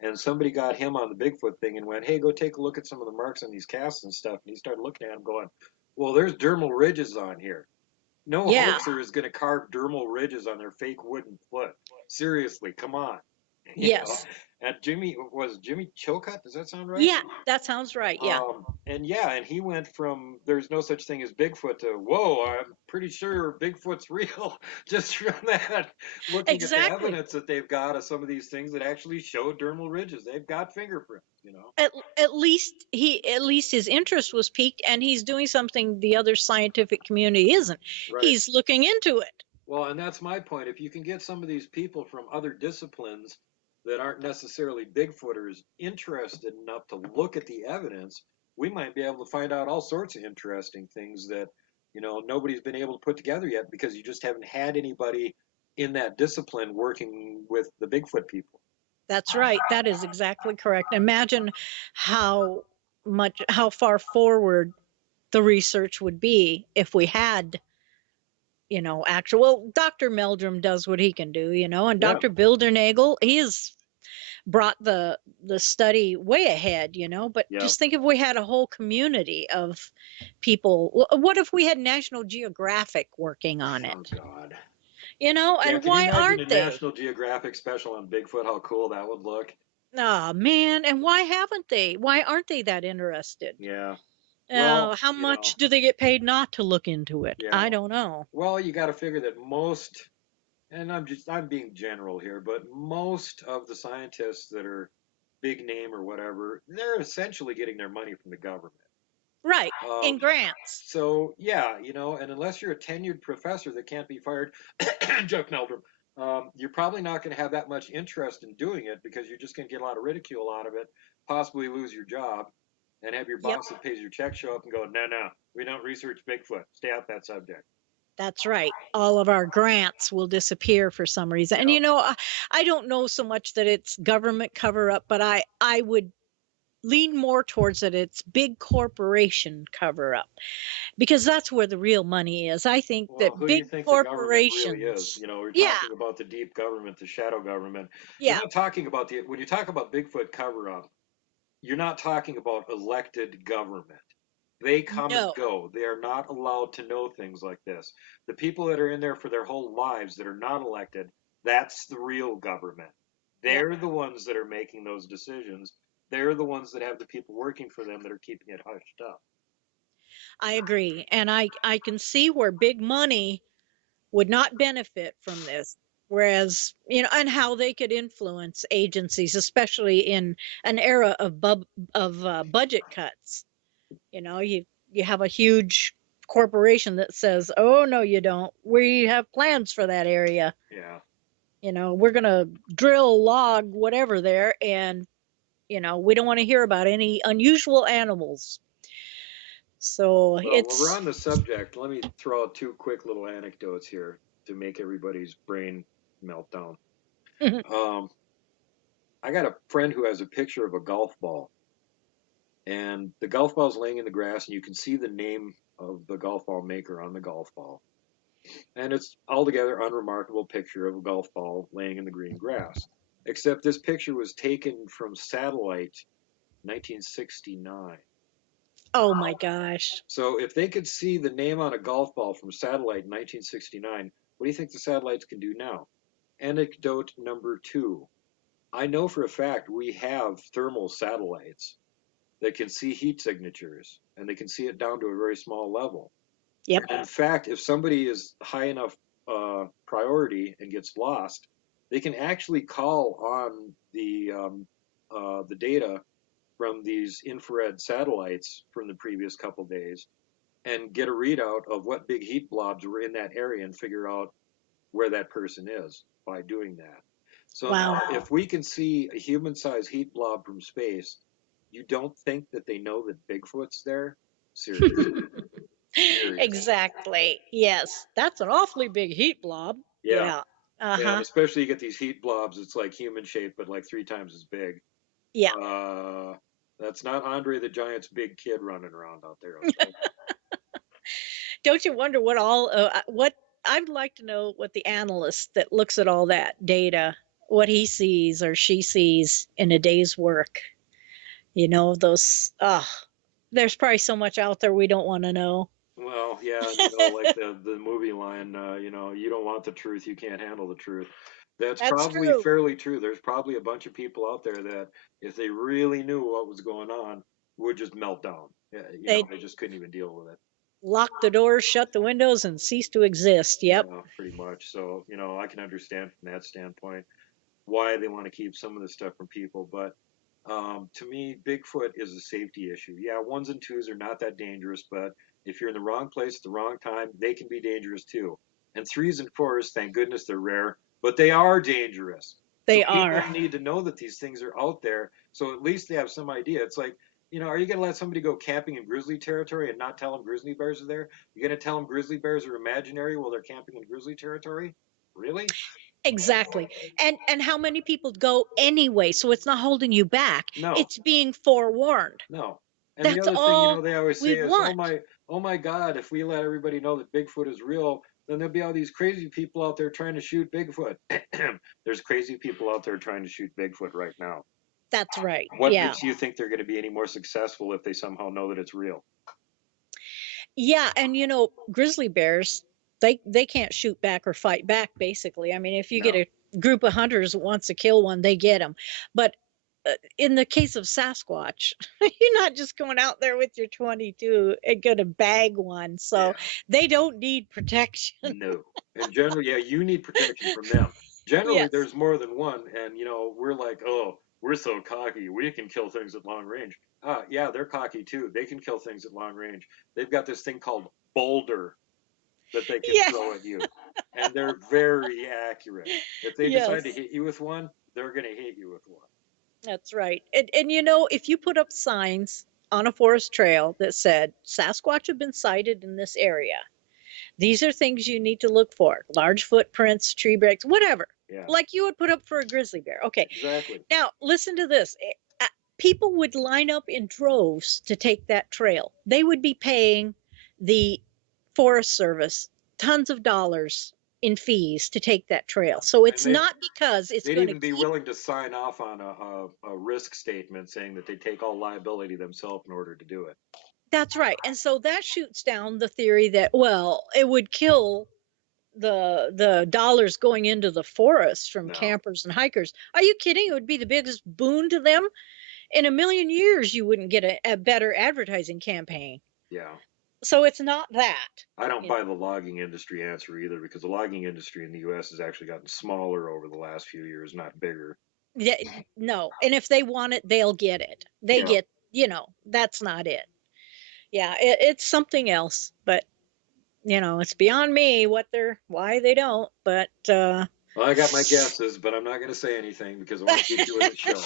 And somebody got him on the Bigfoot thing and went, hey, go take a look at some of the marks on these casts and stuff. And he started looking at them going, well, there's dermal ridges on here. No Yeah. hoaxer is going to carve dermal ridges on their fake wooden foot. Seriously, come on. You know, Yes. and Jimmy Chilcutt. Does that sound right? Yeah, that sounds right. Yeah. And yeah, and he went from there's no such thing as Bigfoot to whoa, I'm pretty sure Bigfoot's real just from that. Looking at the Exactly. evidence that they've got of some of these things that actually show dermal ridges, they've got fingerprints. You know, At least his interest was piqued, and he's doing something the other scientific community isn't. right? He's looking into it. Well, and that's my point. If you can get some of these people from other disciplines that aren't necessarily Bigfooters interested enough to look at the evidence, we might be able to find out all sorts of interesting things that, nobody's been able to put together yet because you just haven't had anybody in that discipline working with the Bigfoot people. That's right. That is exactly correct. Imagine how far forward the research would be if we had, actual. Well, Dr. Meldrum does what he can do, and Yeah, Dr. Bildernagel, he has brought the study way ahead, but yeah. just think if we had a whole community of people. What if we had National Geographic working on Oh it? God. Yeah, And can you why imagine a aren't they? National Geographic special on Bigfoot? How cool that would look. Oh man, and why haven't they? Why aren't they that interested? Yeah. Well, How much do they get paid not to look into it? yeah. I don't know. Well, you got to figure that most, and I'm being general here, but most of the scientists that are big name or whatever, they're essentially getting their money from the government. Right, in Um, grants. so yeah, and unless you're a tenured professor that can't be fired, Jeff Meldrum, you're probably not going to have that much interest in doing it because you're just going to get a lot of ridicule out of it, possibly lose your job, and have your Yep, boss that pays your check show up and go, no, no, we don't research Bigfoot. Stay out that subject. that's right. All of our grants will disappear for some reason. And Yeah. I don't know so much that it's government cover up, but I would lean more towards that it's big corporation cover up because that's where the real money is. I think Well, that who do you big think the government really is? corporations. We're Yeah, talking about the deep government, the shadow government. We're yeah, not talking about when you talk about Bigfoot cover up, you're not talking about elected government. They come and no, go. They are not allowed to know things like this. The people that are in there for their whole lives that are not elected, that's the real government. yep. They're the ones that are making those decisions. They're the ones that have the people working for them that are keeping it hushed up. I agree. And I can see where big money would not benefit from this. Whereas, and how they could influence agencies, especially in an era of budget cuts. You have a huge corporation that says, "Oh no, you don't. We have plans for that area. Yeah. We're gonna drill, log, whatever there, and we don't want to hear about any unusual animals." So Well, while we're it's on the subject, let me throw out two quick little anecdotes here to make everybody's brain melt down. Um, I got a friend who has a picture of a golf ball, and the golf ball's laying in the grass, and you can see the name of the golf ball maker on the golf ball. And it's altogether unremarkable picture of a golf ball laying in the green grass. Except this picture was taken from satellite 1969. oh my gosh. So if they could see the name on a golf ball from satellite in 1969, what do you think the satellites can do now? Anecdote number two. I know for a fact we have thermal satellites that can see heat signatures and they can see it down to a very small level. Yep. In fact, if somebody is high enough priority and gets lost, they can actually call on the data from these infrared satellites from the previous couple days and get a readout of what big heat blobs were in that area and figure out where that person is by doing that. So Wow. now, if we can see a human-sized heat blob from space, you don't think that they know that Bigfoot's there? Seriously, seriously. Exactly. Yes. That's an awfully big heat blob. Yeah, Yeah. yeah, and Uh-huh. especially you get these heat blobs. It's like human shaped, but like three times as big. Yeah. Uh, that's not Andre the Giant's big kid running around out there. Okay. Don't you wonder what I'd like to know what the analyst that looks at all that data, what he sees or she sees in a day's work. Those there's probably so much out there we don't want to know. Well, yeah, and, you know, like the movie line, you know, you don't want the truth, you can't handle the truth. That's That's probably true. fairly true. There's probably a bunch of people out there that, if they really knew what was going on, would just melt down. Yeah, you know, They they just couldn't even deal with it. lock the doors, shut the windows, and cease to exist. Yep. Yeah, pretty much. So, you know, I can understand from that standpoint why they want to keep some of this stuff from people. But to me, Bigfoot is a safety issue. Yeah, ones and twos are not that dangerous, but if you're in the wrong place at the wrong time, they can be dangerous too. And threes and fours, thank goodness they're rare, but they are dangerous. So They people are. need to know that these things are out there, so at least they have some idea. It's like, you know, are you going to let somebody go camping in grizzly territory and not tell them grizzly bears are there? You're going to tell them grizzly bears are imaginary while they're camping in grizzly territory? Really? Exactly. And how many people go anyway? So it's not holding you back. No. It's being forewarned. No. And the That's other thing, you all know, they always we say is, want. oh my God, if we let everybody know that Bigfoot is real, then there'll be all these crazy people out there trying to shoot Bigfoot. There's crazy people out there trying to shoot Bigfoot right now. That's right. What Yeah. makes you think they're going to be any more successful if they somehow know that it's real? Yeah, and grizzly bears, they can't shoot back or fight back basically. I mean, if you get No. a group of hunters that wants to kill one, they get them. But in the case of Sasquatch, you're not just going out there with your 22 and going to bag one. So Yeah. they don't need protection. No. In general, yeah, you need protection from them. Generally, Yes. there's more than one, and you know, we're like, oh, we're so cocky, we can kill things at long range. Yeah, they're cocky too. They can kill things at long range. They've got this thing called boulder that they can Yeah. throw at you, and they're very accurate. If they decide to Yes. hit you with one, they're going to hit you with one. That's right. And if you put up signs on a forest trail that said Sasquatch have been sighted in this area, these are things you need to look for: large footprints, tree breaks, whatever, Yeah, like you would put up for a grizzly bear. Okay, exactly. now listen to this. People would line up in droves to take that trail. They would be paying the Forest Service tons of dollars in fees to take that trail. So And it's not because it's they'd going to even be keep. willing to sign off on a risk statement saying that they take all liability themselves in order to do it. That's right. And so that shoots down the theory that, well, it would kill the dollars going into the forest from No. campers and hikers. Are you kidding? It would be the biggest boon to them. In a million years, you wouldn't get a better advertising campaign. Yeah. So it's not that. I don't You know. buy the logging industry answer either, because the logging industry in the U.S. has actually gotten smaller over the last few years, not bigger. Yeah, no. And if they want it, they'll get it. They Yeah. get, that's not it. Yeah, it's something else. But it's beyond me why they don't. But Well, I got my guesses, but I'm not going to say anything because I want to keep doing the show.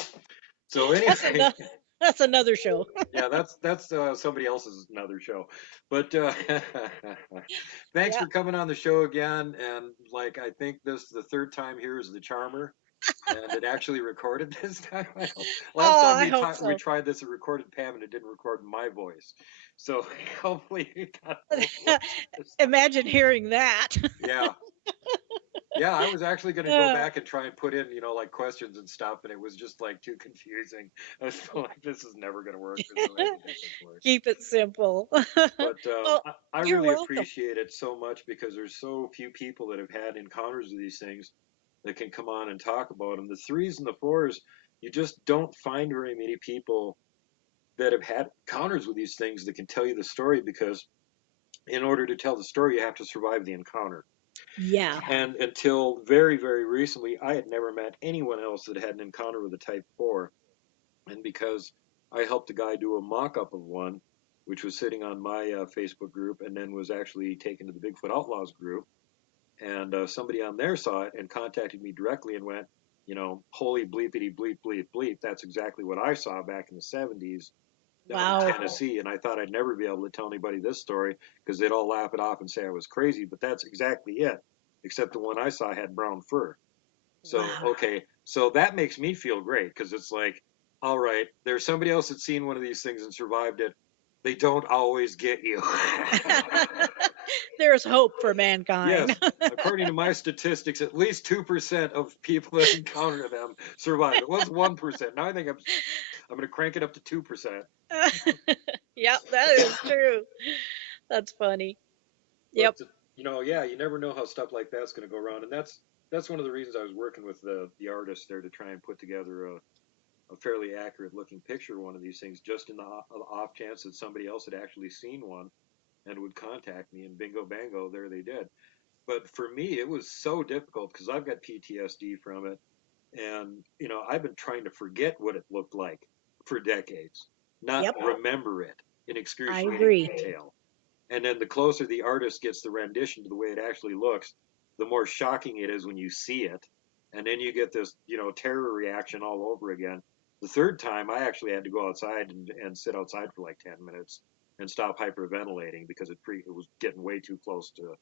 So that's anyway, another that's another show. yeah, that's somebody else's another show. But thanks Yeah. for coming on the show again. And like, I think this the third time here is the charmer, and it actually recorded this time. Last Oh, time I hope we so. tried this, it recorded Pam, and it didn't record my voice. So hopefully it got both voices this time. Imagine hearing that. Yeah. Yeah, I was actually going to go Uh, back and try and put in, you know, like questions and stuff, and it was just like too confusing. I was like, this is never going to work. There's no way I can make this work. Keep it simple. But Well, I you're really welcome. appreciate it so much because there's so few people that have had encounters with these things that can come on and talk about them. The threes and the fours, you just don't find very many people that have had encounters with these things that can tell you the story, because in order to tell the story, you have to survive the encounter. Yeah. And until very, very recently, I had never met anyone else that had an encounter with a Type 4. And because I helped a guy do a mock up of one, which was sitting on my Facebook group and then was actually taken to the Bigfoot Outlaws group, and somebody on there saw it and contacted me directly and went, you know, holy bleepity bleep bleep bleep. That's exactly what I saw back in the 70s down in Wow. Tennessee. And I thought I'd never be able to tell anybody this story because they'd all laugh it off and say I was crazy. But that's exactly it, except the one I saw had brown fur. So, Wow. okay. So that makes me feel great because it's like, all right, there's somebody else that's seen one of these things and survived it. They don't always get you. There's hope for mankind. Yes, according to my statistics, at least 2% of people that encounter them survive. It was 1%. Now I think I'm going to crank it up to 2%. Yep, that is true. That's funny. But Yep. yeah, you never know how stuff like that's going to go around, and that's one of the reasons I was working with the artist there to try and put together a fairly accurate looking picture of one of these things, just in the off chance that somebody else had actually seen one and would contact me, and bingo bango, there they did. But for me, it was so difficult because I've got PTSD from it, and I've been trying to forget what it looked like for decades, not Yep. remember it in I excruciating agree. detail. And then the closer the artist gets the rendition to the way it actually looks, the more shocking it is when you see it. And then you get this, terror reaction all over again. The third time, I actually had to go outside and sit outside for like 10 minutes and stop hyperventilating because it was getting way too close to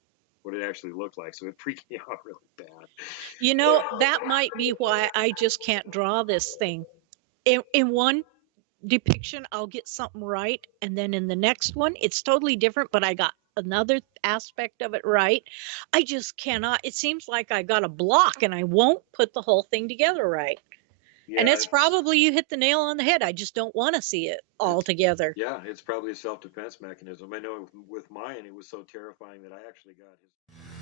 what it actually looked like. So it freaked me out really bad. That might be why I just can't draw this thing. In one depiction, I'll get something right, and then in the next one, it's totally different, but I got another aspect of it right. I just cannot. It seems like I got a block and I won't put the whole thing together right. And Yeah, it's probably you hit the nail on the head. I just don't want to see it all it's together. it's probably a self-defense mechanism. I know with mine, it was so terrifying that I actually got his.